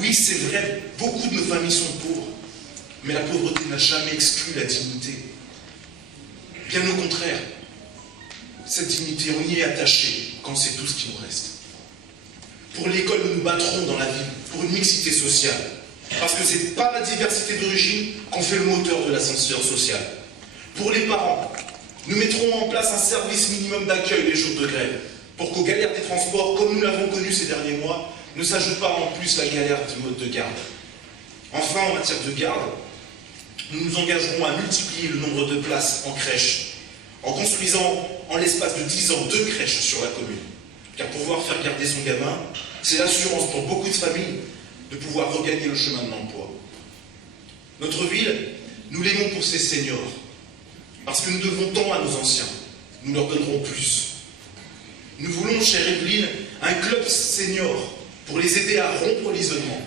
Oui, c'est vrai, beaucoup de nos familles sont pauvres, mais la pauvreté n'a jamais exclu la dignité. Bien au contraire, cette dignité, on y est attaché quand c'est tout ce qui nous reste. Pour l'école, nous nous battrons dans la vie pour une mixité sociale, parce que c'est par la diversité d'origine qu'on fait le moteur de l'ascenseur social. Pour les parents, nous mettrons en place un service minimum d'accueil les jours de grève, pour qu'aux galères des transports, comme nous l'avons connu ces derniers mois, ne s'ajoute pas en plus la galère du mode de garde. Enfin, en matière de garde, nous nous engagerons à multiplier le nombre de places en crèche, en construisant en l'espace de 10 ans 2 crèches sur la commune. Car pouvoir faire garder son gamin, c'est l'assurance pour beaucoup de familles de pouvoir regagner le chemin de l'emploi. Notre ville, nous l'aimons pour ses seniors, parce que nous devons tant à nos anciens, nous leur donnerons plus. Nous voulons, chère Evelyne, un club senior pour les aider à rompre l'isolement,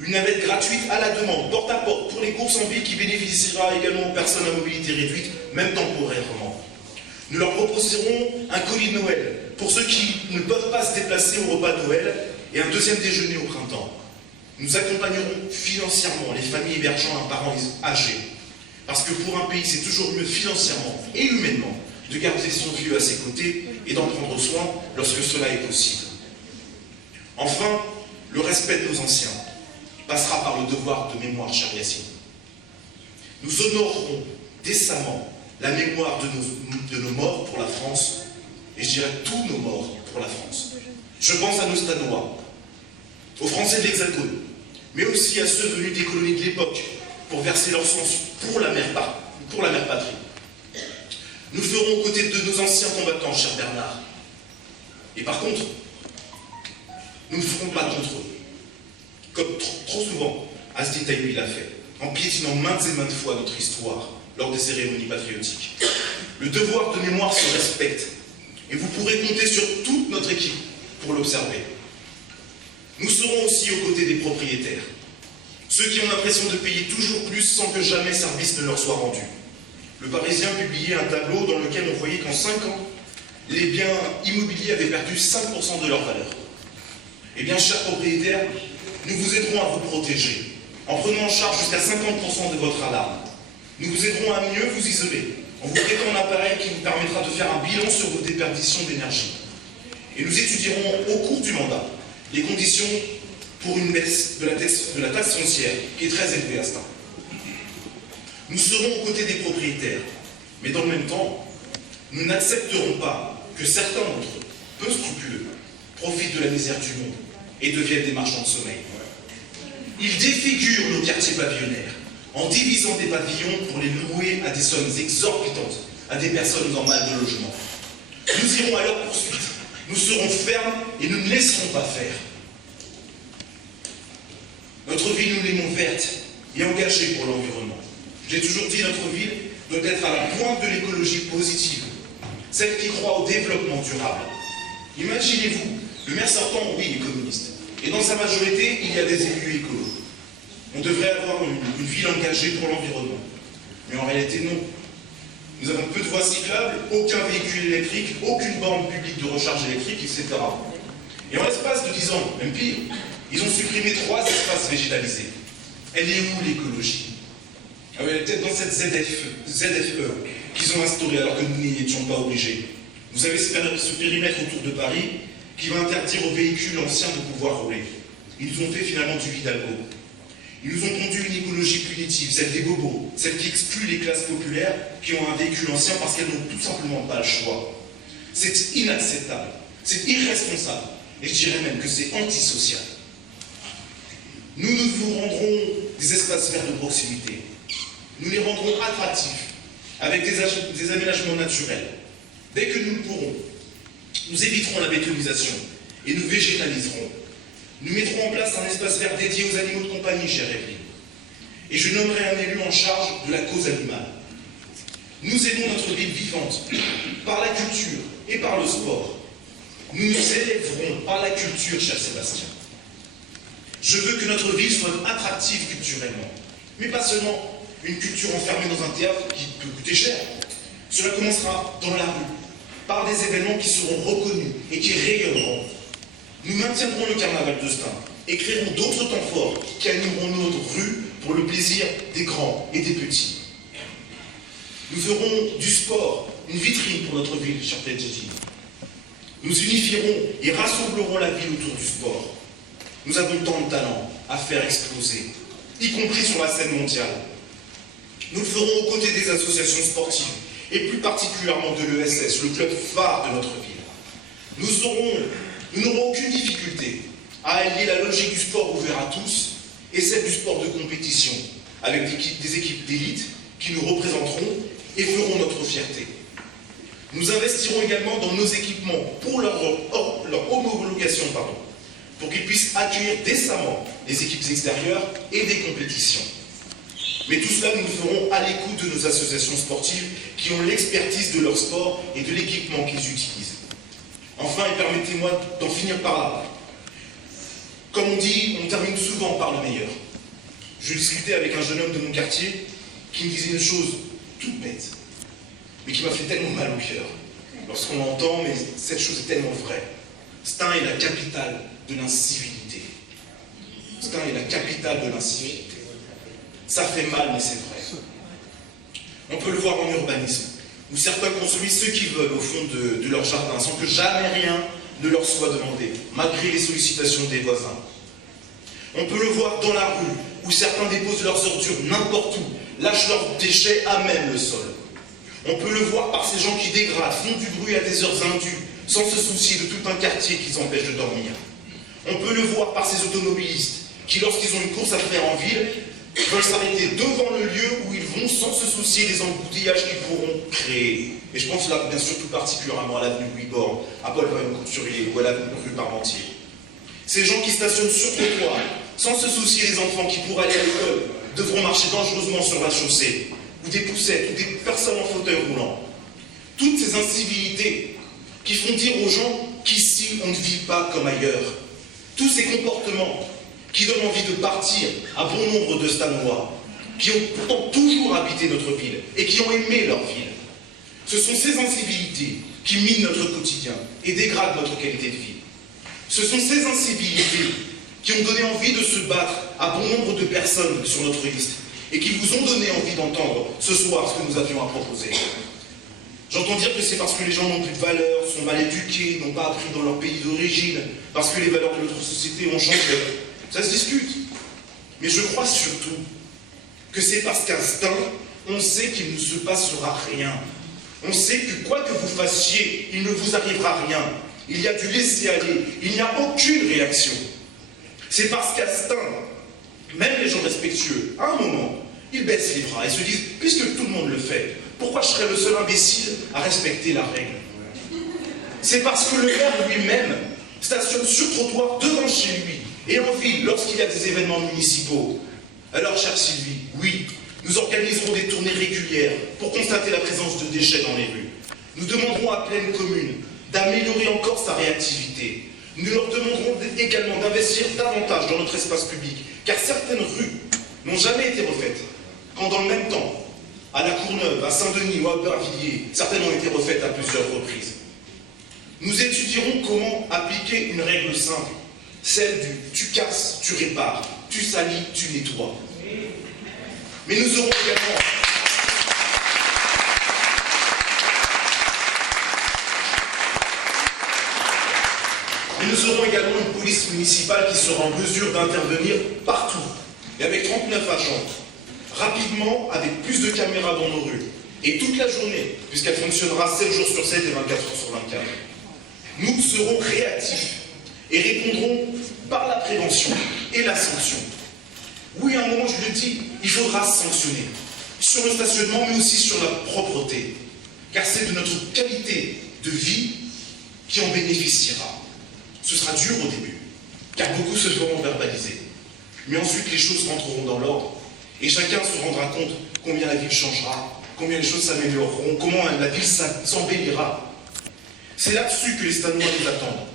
une navette gratuite à la demande, porte à porte pour les courses en ville qui bénéficiera également aux personnes à mobilité réduite, même temporairement. Nous leur proposerons un colis de Noël pour ceux qui ne peuvent pas se déplacer au repas de Noël et un deuxième déjeuner au printemps. Nous accompagnerons financièrement les familles hébergeant un parent âgé. Parce que pour un pays, c'est toujours mieux financièrement et humainement de garder son vieux à ses côtés et d'en prendre soin lorsque cela est possible. Enfin, le respect de nos anciens passera par le devoir de mémoire, cher Yassine. Nous honorerons décemment la mémoire de nos morts pour la France, et je dirais tous nos morts pour la France. Je pense à nos Stanois, aux Français de l'Hexagone, mais aussi à ceux venus des colonies de l'époque pour verser leur sang pour la mère patrie. Nous ferons aux côtés de nos anciens combattants, cher Bernard. Et par contre, nous ne ferons pas contre eux, comme trop souvent Asdi Taibi l'a fait, en piétinant maintes et maintes fois notre histoire lors des cérémonies patriotiques. Le devoir de mémoire se respecte, et vous pourrez compter sur toute notre équipe pour l'observer. Nous serons aussi aux côtés des propriétaires, ceux qui ont l'impression de payer toujours plus sans que jamais service ne leur soit rendu. Le Parisien publiait un tableau dans lequel on voyait qu'en 5 ans, les biens immobiliers avaient perdu 5% de leur valeur. Eh bien, chers propriétaires, nous vous aiderons à vous protéger, en prenant en charge jusqu'à 50% de votre alarme. Nous vous aiderons à mieux vous isoler, en vous prêtant un appareil qui vous permettra de faire un bilan sur vos déperditions d'énergie. Et nous étudierons au cours du mandat les conditions pour une baisse de la taxe foncière, qui est très élevée à ce temps. Nous serons aux côtés des propriétaires, mais dans le même temps, nous n'accepterons pas que certains d'entre eux, peu scrupuleux, profitent de la misère du monde et deviennent des marchands de sommeil. Ils défigurent nos quartiers pavillonnaires en divisant des pavillons pour les louer à des sommes exorbitantes à des personnes en mal de logement. Nous irons à leur poursuite, nous serons fermes et nous ne laisserons pas faire. Notre ville, nous l'aimons verte et engagée pour l'environnement. J'ai toujours dit notre ville doit être à la pointe de l'écologie positive, celle qui croit au développement durable. Imaginez-vous, le maire sortant, oui, est communiste. Et dans sa majorité, il y a des élus écolos. On devrait avoir une ville engagée pour l'environnement. Mais en réalité, non. Nous avons peu de voies cyclables, aucun véhicule électrique, aucune borne publique de recharge électrique, etc. Et en l'espace de 10 ans, même pire, ils ont supprimé 3 espaces végétalisés. Elle est où l'écologie? Elle est peut-être dans cette ZFE qu'ils ont instaurée alors que nous n'y étions pas obligés. Vous avez ce périmètre autour de Paris qui va interdire aux véhicules anciens de pouvoir rouler. Ils nous ont fait finalement du Hidalgo. Ils nous ont conduit une écologie punitive, celle des bobos, celle qui exclut les classes populaires qui ont un véhicule ancien parce qu'elles n'ont tout simplement pas le choix. C'est inacceptable, c'est irresponsable, et je dirais même que c'est antisocial. Nous vous rendrons des espaces verts de proximité. Nous les rendrons attractifs, avec des aménagements naturels. Dès que nous le pourrons, nous éviterons la bétonisation et nous végétaliserons. Nous mettrons en place un espace vert dédié aux animaux de compagnie, chère Evelyne. Et je nommerai un élu en charge de la cause animale. Nous aidons notre ville vivante par la culture et par le sport. Nous nous élèverons par la culture, cher Sébastien. Je veux que notre ville soit attractive culturellement, mais pas seulement une culture enfermée dans un théâtre qui peut coûter cher. Cela commencera dans la rue, par des événements qui seront reconnus et qui rayonneront. Nous maintiendrons le carnaval de Stein et créerons d'autres temps forts qui animeront notre rue pour le plaisir des grands et des petits. Nous ferons du sport une vitrine pour notre ville, cher Tedjiji. Nous unifierons et rassemblerons la ville autour du sport. Nous avons tant de talent à faire exploser, y compris sur la scène mondiale. Nous le ferons aux côtés des associations sportives, et plus particulièrement de l'ESS, le club phare de notre ville. Nous n'aurons aucune difficulté à allier la logique du sport ouvert à tous et celle du sport de compétition, avec des équipes d'élite qui nous représenteront et feront notre fierté. Nous investirons également dans nos équipements pour leur homologation, pour qu'ils puissent accueillir décemment les équipes extérieures et des compétitions. Mais tout cela, nous le ferons à l'écoute de nos associations sportives qui ont l'expertise de leur sport et de l'équipement qu'ils utilisent. Enfin, et permettez-moi d'en finir par là. Comme on dit, on termine souvent par le meilleur. Je discutais avec un jeune homme de mon quartier qui me disait une chose toute bête, mais qui m'a fait tellement mal au cœur. Lorsqu'on l'entend, mais cette chose est tellement vraie. Stein est la capitale de l'incivilité. Stein est la capitale de l'incivilité. Ça fait mal, mais c'est vrai. On peut le voir en urbanisme, où certains construisent ce qu'ils veulent au fond de leur jardin, sans que jamais rien ne leur soit demandé, malgré les sollicitations des voisins. On peut le voir dans la rue, où certains déposent leurs ordures n'importe où, lâchent leurs déchets à même le sol. On peut le voir par ces gens qui dégradent, font du bruit à des heures indues, sans se soucier de tout un quartier qui les empêche de dormir. On peut le voir par ces automobilistes, qui lorsqu'ils ont une course à faire en ville, veulent s'arrêter devant le lieu où ils vont sans se soucier des embouteillages qu'ils pourront créer. Et je pense là, bien sûr, tout particulièrement à l'avenue Louis Borne, à Paul-Couturier ou à l'avenue rue Parmentier. Ces gens qui stationnent sur trottoir, sans se soucier des enfants qui, pour aller à l'école, devront marcher dangereusement sur la chaussée, ou des poussettes, ou des personnes en fauteuil roulant. Toutes ces incivilités qui font dire aux gens qu'ici, on ne vit pas comme ailleurs. Tous ces comportements qui donnent envie de partir à bon nombre de Stanois, qui ont pourtant toujours habité notre ville et qui ont aimé leur ville. Ce sont ces incivilités qui minent notre quotidien et dégradent notre qualité de vie. Ce sont ces incivilités qui ont donné envie de se battre à bon nombre de personnes sur notre liste et qui vous ont donné envie d'entendre ce soir ce que nous avions à proposer. J'entends dire que c'est parce que les gens n'ont plus de valeurs, sont mal éduqués, n'ont pas appris dans leur pays d'origine, parce que les valeurs de notre société ont changé. Ça se discute. Mais je crois surtout que c'est parce qu'à Stein, on sait qu'il ne se passera rien. On sait que quoi que vous fassiez, il ne vous arrivera rien. Il y a du laisser-aller, il n'y a aucune réaction. C'est parce qu'à Stein, même les gens respectueux, à un moment, ils baissent les bras et se disent, puisque tout le monde le fait, pourquoi je serais le seul imbécile à respecter la règle? C'est parce que le maire lui-même stationne sur trottoir devant chez lui et en ville lorsqu'il y a des événements municipaux. Alors, chère Sylvie, oui, nous organiserons des tournées régulières pour constater la présence de déchets dans les rues. Nous demanderons à Pleine Commune d'améliorer encore sa réactivité. Nous leur demanderons également d'investir davantage dans notre espace public, car certaines rues n'ont jamais été refaites, quand dans le même temps, à la Courneuve, à Saint-Denis ou à Aubervilliers, certaines ont été refaites à plusieurs reprises. Nous étudierons comment appliquer une règle simple, celle du « tu casses, tu répares, tu salis, tu nettoies ». Mais nous aurons également... une police municipale qui sera en mesure d'intervenir partout, et avec 39 agents, rapidement, avec plus de caméras dans nos rues, et toute la journée, puisqu'elle fonctionnera 7 jours sur 7 et 24 heures sur 24. Nous serons réactifs et répondrons par la prévention et la sanction. Oui, à un moment, je le dis, il faudra sanctionner sur le stationnement, mais aussi sur la propreté, car c'est de notre qualité de vie qui en bénéficiera. Ce sera dur au début, car beaucoup se feront verbaliser. Mais ensuite, les choses rentreront dans l'ordre, et chacun se rendra compte combien la ville changera, combien les choses s'amélioreront, comment la ville s'embellira. C'est là-dessus que les Stanois nous attendent.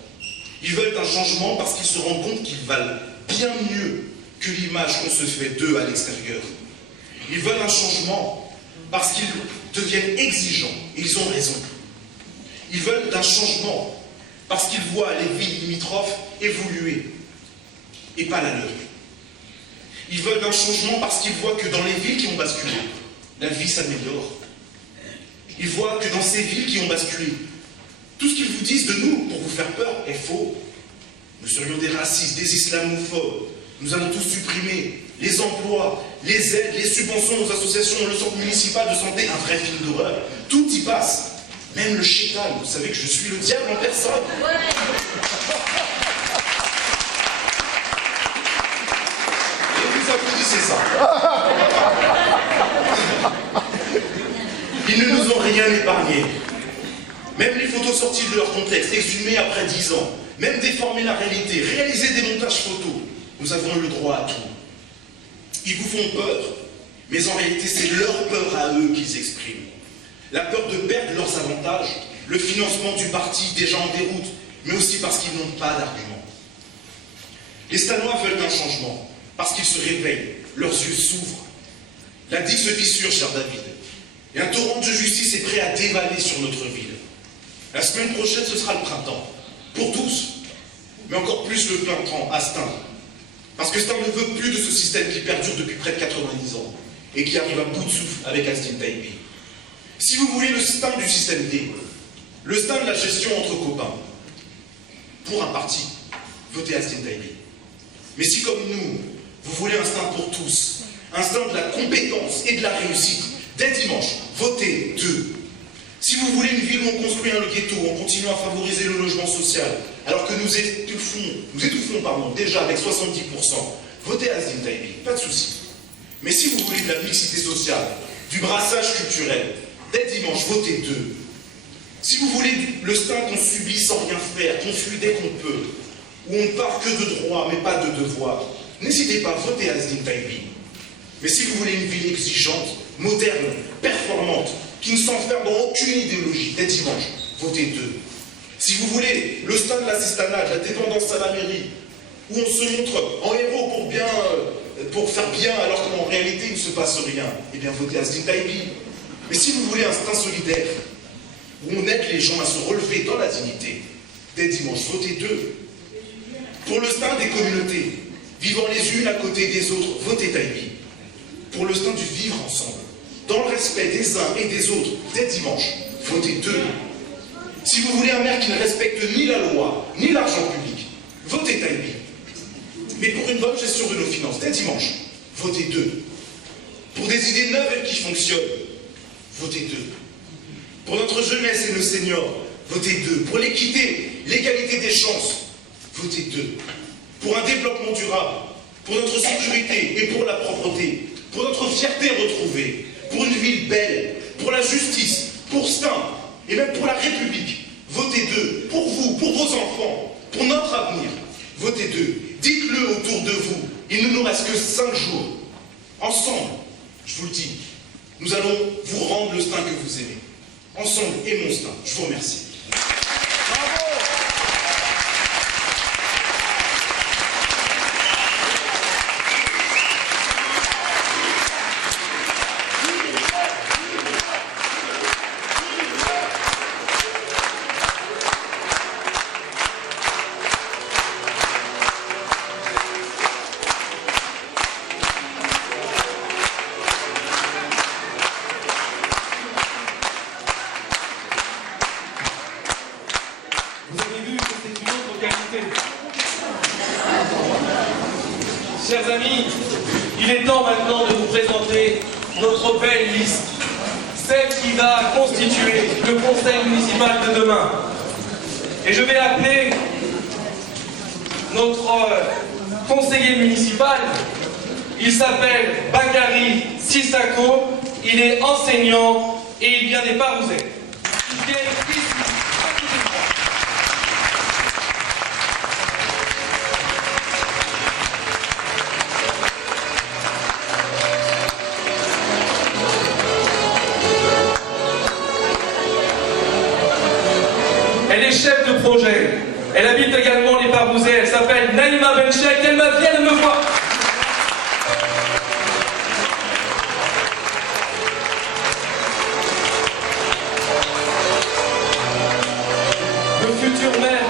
Ils veulent un changement parce qu'ils se rendent compte qu'ils valent bien mieux que l'image qu'on se fait d'eux à l'extérieur. Ils veulent un changement parce qu'ils deviennent exigeants, et ils ont raison. Ils veulent un changement parce qu'ils voient les villes limitrophes évoluer, et pas la leur. Ils veulent un changement parce qu'ils voient que dans les villes qui ont basculé, la vie s'améliore. Ils voient que dans ces villes qui ont basculé, tout ce qu'ils vous disent de nous pour vous faire peur est faux. Nous serions des racistes, des islamophobes. Nous allons tous supprimer les emplois, les aides, les subventions aux associations, le centre municipal de santé, un vrai film d'horreur. Tout y passe. Même le shaitan, vous savez que je suis le diable en personne. Et vous applaudissez ça. Ils ne nous ont rien épargné. Même les photos sorties de leur contexte, exhumées après 10 ans, même déformer la réalité, réaliser des montages photos, nous avons eu le droit à tout. Ils vous font peur, mais en réalité c'est leur peur à eux qu'ils expriment. La peur de perdre leurs avantages, le financement du parti déjà en déroute, mais aussi parce qu'ils n'ont pas d'arguments. Les Stanois veulent un changement, parce qu'ils se réveillent, leurs yeux s'ouvrent. La digue se fissure, cher David, et un torrent de justice est prêt à dévaler sur notre ville. La semaine prochaine, ce sera le printemps, pour tous, mais encore plus le printemps à Stein. Parce que Stein ne veut plus de ce système qui perdure depuis près de 90 ans, et qui arrive à bout de souffle avec Astin Taipei. Si vous voulez le Stein du système D, le Stein de la gestion entre copains, pour un parti, votez Astin Taipei. Mais si comme nous, vous voulez un Stein pour tous, un Stein de la compétence et de la réussite, dès dimanche, votez 2. Si vous voulez une ville où on construit un ghetto, on continue à favoriser le logement social, alors que nous étouffons déjà avec 70%, votez Astin Taipei, pas de souci. Mais si vous voulez de la mixité sociale, du brassage culturel, dès dimanche, votez 2. Si vous voulez le Stein qu'on subit sans rien faire, qu'on fuit dès qu'on peut, où on ne parle que de droits mais pas de devoirs, n'hésitez pas à voter Astin Taipei. Mais si vous voulez une ville exigeante, moderne, performante, qui ne s'enferme dans aucune idéologie, dès dimanche, votez 2. Si vous voulez le Stein de l'assistanat, de la dépendance à la mairie, où on se montre en héros pour faire bien alors qu'en réalité il ne se passe rien, eh bien votez Astin Taipei. Mais si vous voulez un Stein solidaire, où on aide les gens à se relever dans la dignité, dès dimanche, votez 2. Pour le Stein des communautés, vivant les unes à côté des autres, votez Taipei. Pour le Stein du vivre ensemble, dans le respect des uns et des autres, dès dimanche, votez 2. Si vous voulez un maire qui ne respecte ni la loi, ni l'argent public, votez Taipei. Mais pour une bonne gestion de nos finances, dès dimanche, votez 2. Pour des idées neuves et qui fonctionnent, votez 2. Pour notre jeunesse et nos seniors, votez 2. Pour l'équité, l'égalité des chances, votez 2. Pour un développement durable, pour notre sécurité et pour la propreté, pour notre fierté retrouvée, pour une ville belle, pour la justice, pour Stein et même pour la République, votez 2. Pour vous, pour vos enfants, pour notre avenir, votez 2. Dites-le autour de vous, il ne nous reste que 5 jours. Ensemble, je vous le dis, nous allons vous rendre le Stein que vous aimez. Ensemble, aimons Stein. Je vous remercie. Chers amis, il est temps maintenant de vous présenter notre belle liste, celle qui va constituer le conseil municipal de demain. Et je vais appeler notre conseiller municipal. Il s'appelle Bakary Sissako, il est enseignant et il vient des Parouzets. Il vient ici. Elle est chef de projet. Elle habite également les Parouzets. Elle s'appelle Naïma Benchek. Elle vient de me voir. Le futur maire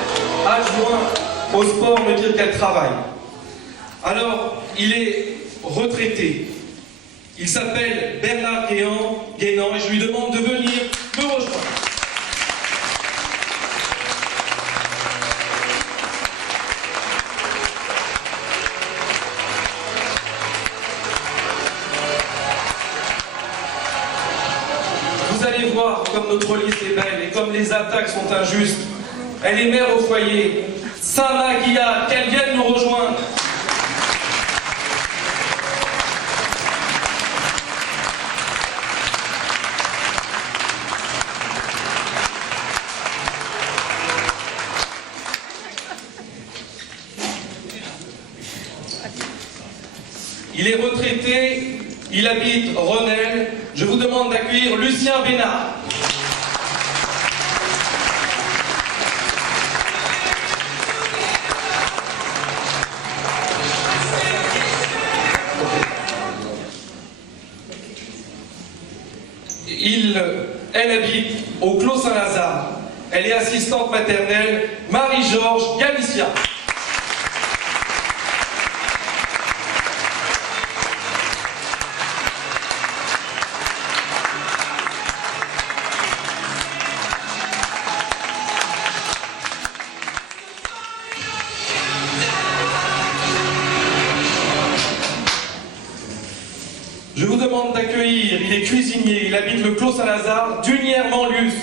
adjoint au sport me dit qu'elle travaille. Alors, il est retraité. Il s'appelle Bernard Guénan et je lui demande de venir me rejoindre. Vous allez voir comme notre liste est belle et comme les attaques sont injustes. Elle est mère au foyer. Sama Guilla, qu'elle vienne nous rejoindre. Il est retraité, il habite Renel. Je vous demande d'accueillir Lucien Bénard. habite au Clos Saint-Lazare. Elle est assistante maternelle Marie-Georges Galicia. Je vous demande d'accueillir, il est cuisinier, il habite le Clos Saint-Lazare, Dunière-Manlus.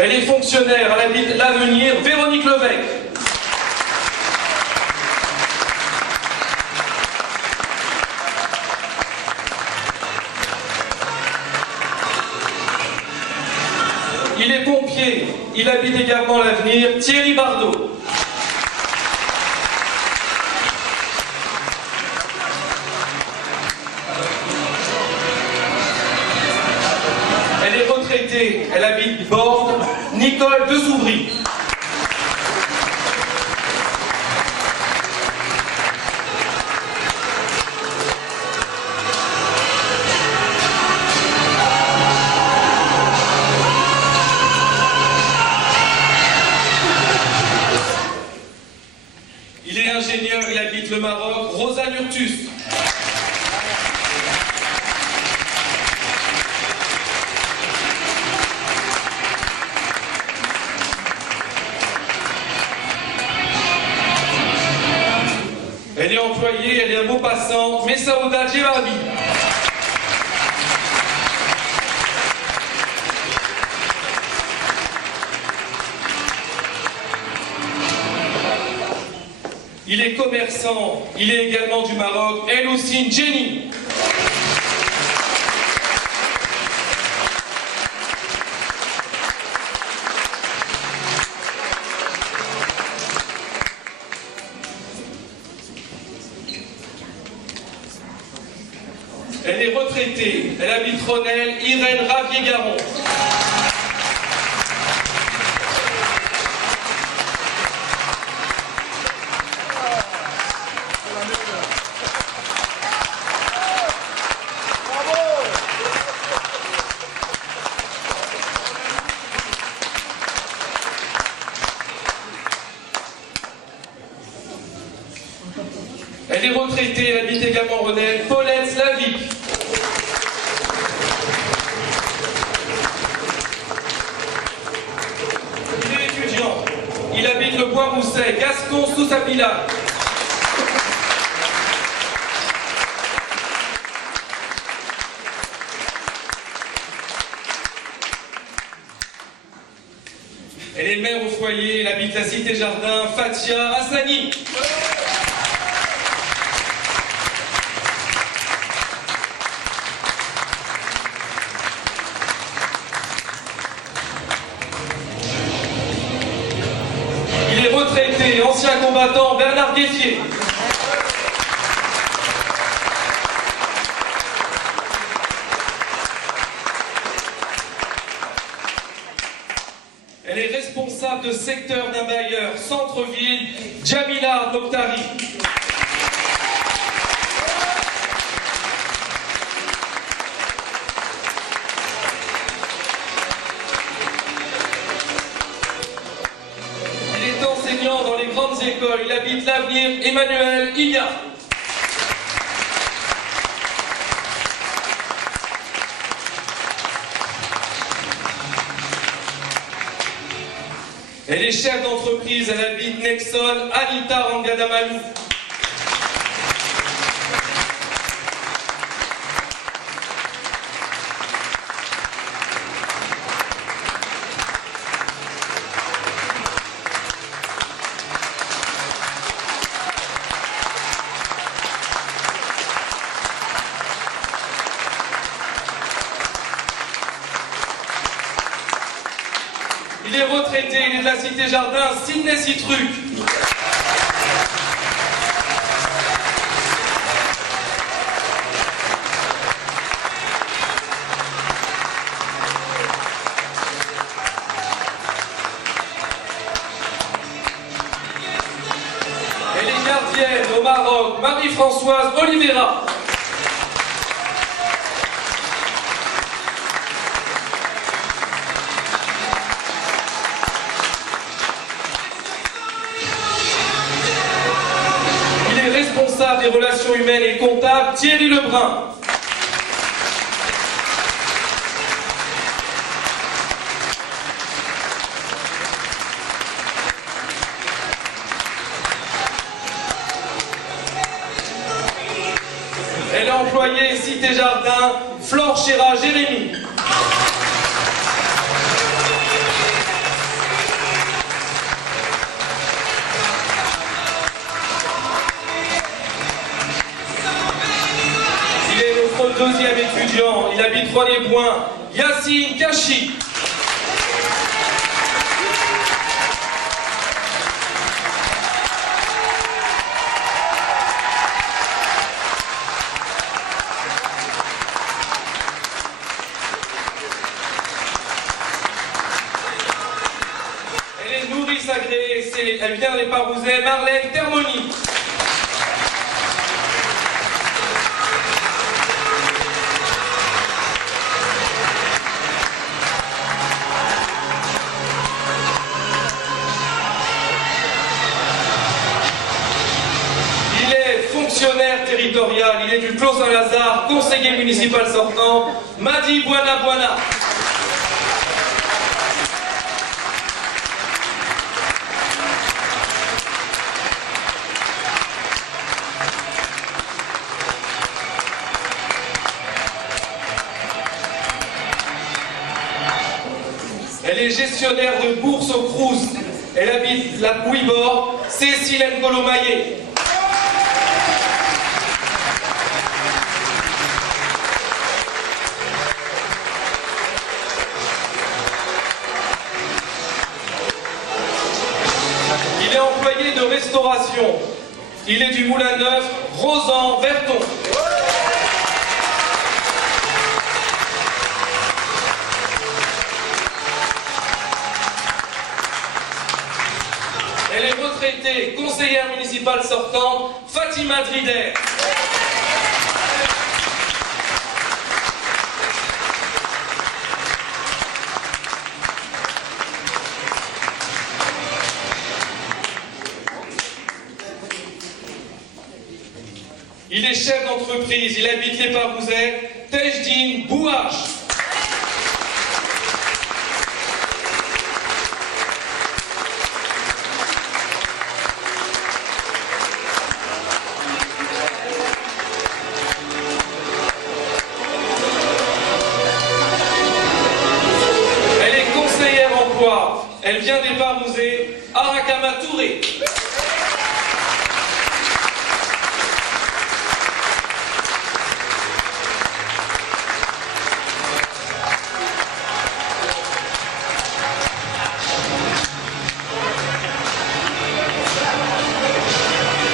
Elle est fonctionnaire, elle habite l'Avenir, Véronique Levesque. Il est pompier, il habite également l'Avenir, Thierry Bardot. Elle est retraitée, elle habite Bordes, Nicole de Soubry. Il est ingénieur, il habite le Maroc, Rosa Lurtus. Elle est employée, elle est un beau passant, Messaouda Djevardi. Il est commerçant, il est également du Maroc, elle aussi, Jenny. Elle est retraitée, elle habite Ronel, Irène Ravier-Garon. Elle est retraitée, elle habite également Ronel, Paulette Slavic. Il est étudiant, il habite le Bois-Rousset, Gaston Soussapila. Elle est mère au foyer, elle habite la Cité-Jardin, Fatia Hassani. Il est retraité, ancien combattant, Bernard Guessier. Elle est responsable de secteur d'un bailleur, centre-ville, Jamila Mokhtari. Il est enseignant dans les grandes écoles, il habite l'Avenir, Emmanuel Igna. Elle est chef d'entreprise, elle habite Nexon, Anita Rangadamalou. Il est retraité, il est de la Cité-Jardin, Sidney Citruc. Globe, Marie-Françoise Oliveira. Il est responsable des relations humaines et comptable, Thierry Lebrun. Elle est employée Cité Jardin, Flore Chéra, Jérémy. Il est notre deuxième étudiant, il habite Trois-les-Boins, Yacine Kachi. Elle est nourrice agréée, elle vient des Parouzets, Marlène Termoni. Il est fonctionnaire territorial, il est du Clos Saint-Lazare, conseiller municipal sortant, Madi Buana. Elle est gestionnaire de bourse au Crous. Elle habite la Bouillebord, Cécile Ngolo-Maillé. Il est employé de restauration. Il est du Moulin Neuf, Rosan, Verton. Elle est retraitée, conseillère municipale sortante, Fatima Drider. Il est chef d'entreprise, il habite les Parouzets, Tejdine Bouache. Elle est conseillère emploi, elle vient des Parouzets, Arakama Touré.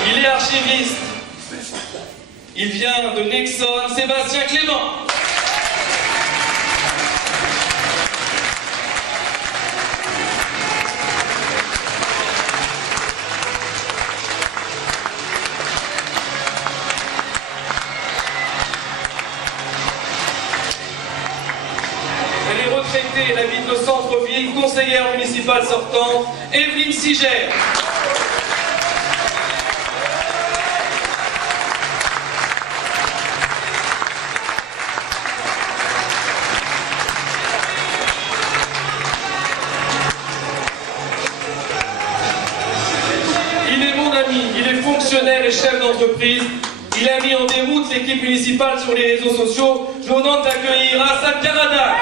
Il est archiviste. Il vient de Nexon, Sébastien Clément. Elle est retraitée, elle habite le centre-ville, conseillère municipale sortante, Evelyne Sigère. Il est mon ami, il est fonctionnaire et chef d'entreprise. Il a mis en déroute l'équipe municipale sur les réseaux sociaux. Je vous demande d'accueillir Hassan Karada.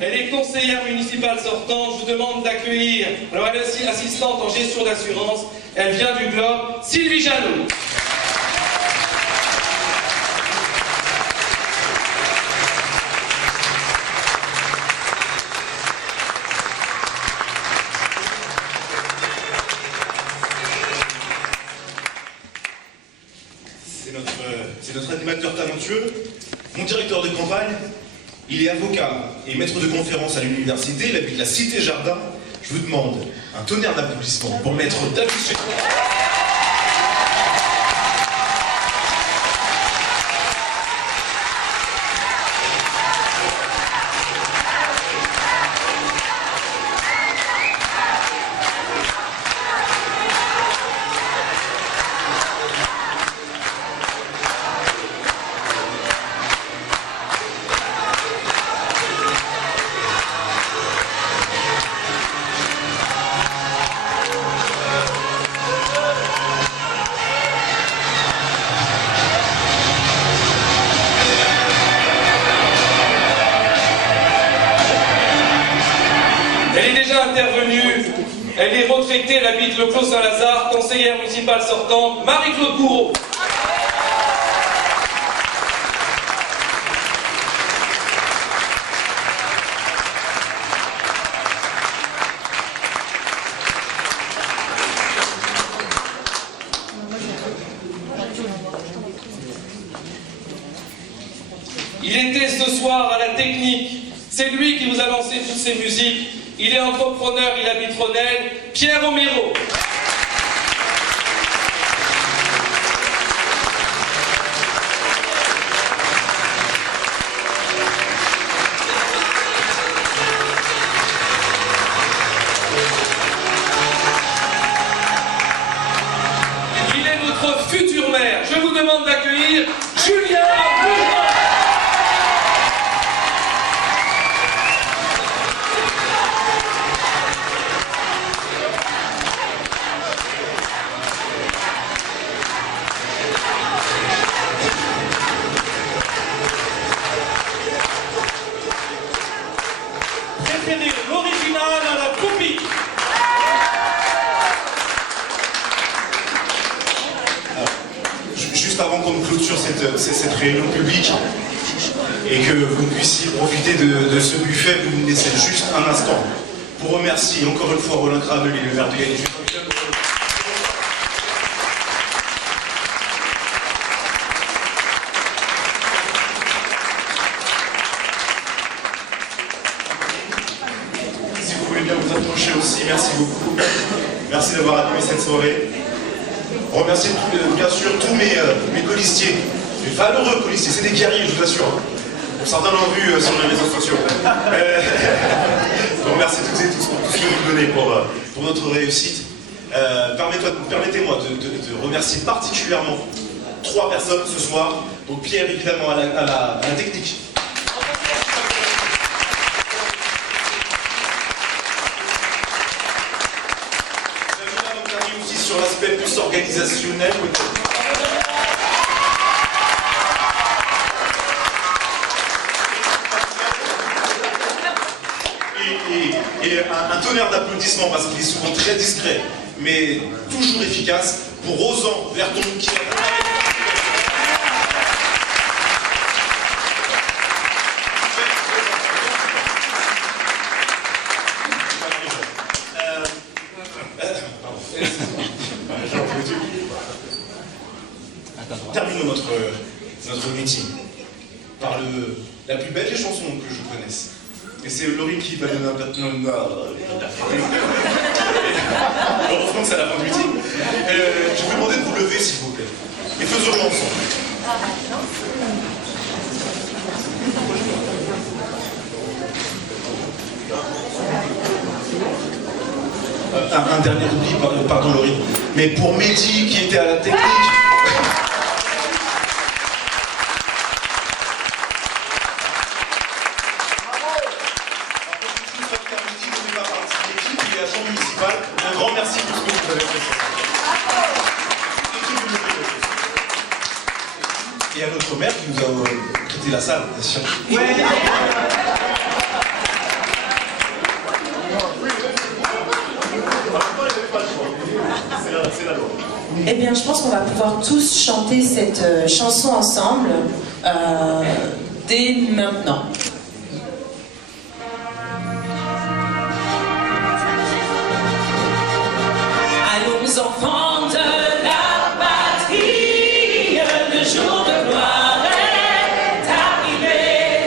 Elle est conseillère municipale sortante. Je vous demande d'accueillir, alors elle est aussi assistante en gestion d'assurance. Elle vient du Globe, Sylvie Janot. Champagne. Il est avocat et maître de conférence à l'université. Il habite la Cité Jardin. Je vous demande un tonnerre d'applaudissements pour maître David Champagne. Intervenue, elle est retraitée, elle habite le Clos Saint-Lazare, conseillère municipale sortante, Marie-Claude Bourreau. Il était ce soir à la technique, c'est lui qui nous a lancé toutes ces musiques. Il est entrepreneur, il habite Ronel, Pierre Romero. Il est notre futur maire. Je vous demande d'accueillir Julien Bourgoin. L'original à la copie. Juste avant qu'on clôture cette réunion publique et que vous puissiez profiter de ce buffet, vous me laissez juste un instant pour remercier encore une fois Roland Craveli, le maire de Gagny. Merci beaucoup. Merci d'avoir animé cette soirée. Remercier bien sûr tous mes colistiers, mes valeureux colistiers, c'est des guerriers, je vous assure. Certains l'ont vu sur les réseaux sociaux. Donc merci toutes et tous pour tout ce que vous donnez pour notre réussite. Permettez-moi de remercier particulièrement 3 personnes ce soir. Donc Pierre évidemment à la technique. Sur l'aspect plus organisationnel. Et un tonnerre d'applaudissements parce qu'il est souvent très discret, mais toujours efficace, pour Rosan Verton qui a... Terminons notre meeting par la plus belle des chansons que je connaisse. Et c'est Laurie qui va donner un heureusement que c'est à la fin du meeting. Je vais vous demander de vous lever s'il vous plaît. Et faisons-le ensemble. Un dernier oubli, pardon Laurie. Mais pour Mehdi qui était à la technique. Un grand merci pour ce que vous avez fait. Et à notre maire qui nous a prêté la salle, bien sûr. Eh bien, je pense qu'on va pouvoir tous chanter cette chanson ensemble dès maintenant. Allons enfants de la patrie, le jour de gloire est arrivé.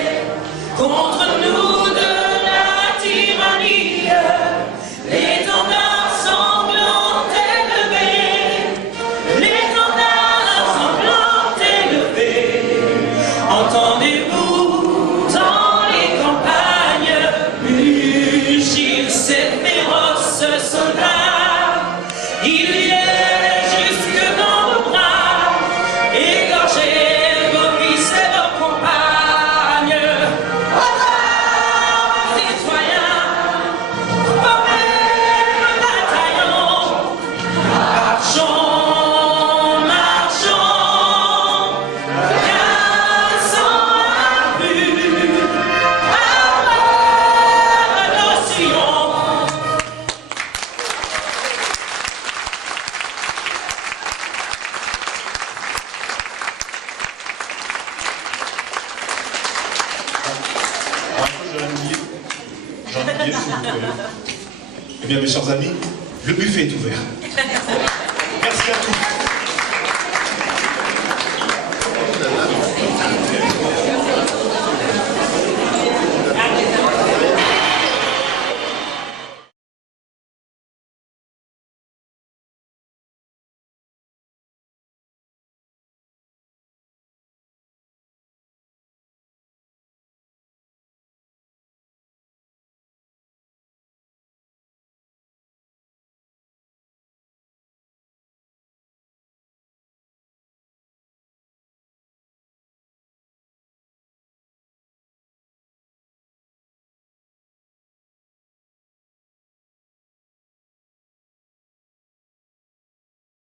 Jean-Olivier, s'il vous plaît. Eh bien, mes chers amis, le buffet est ouvert. Merci à tous.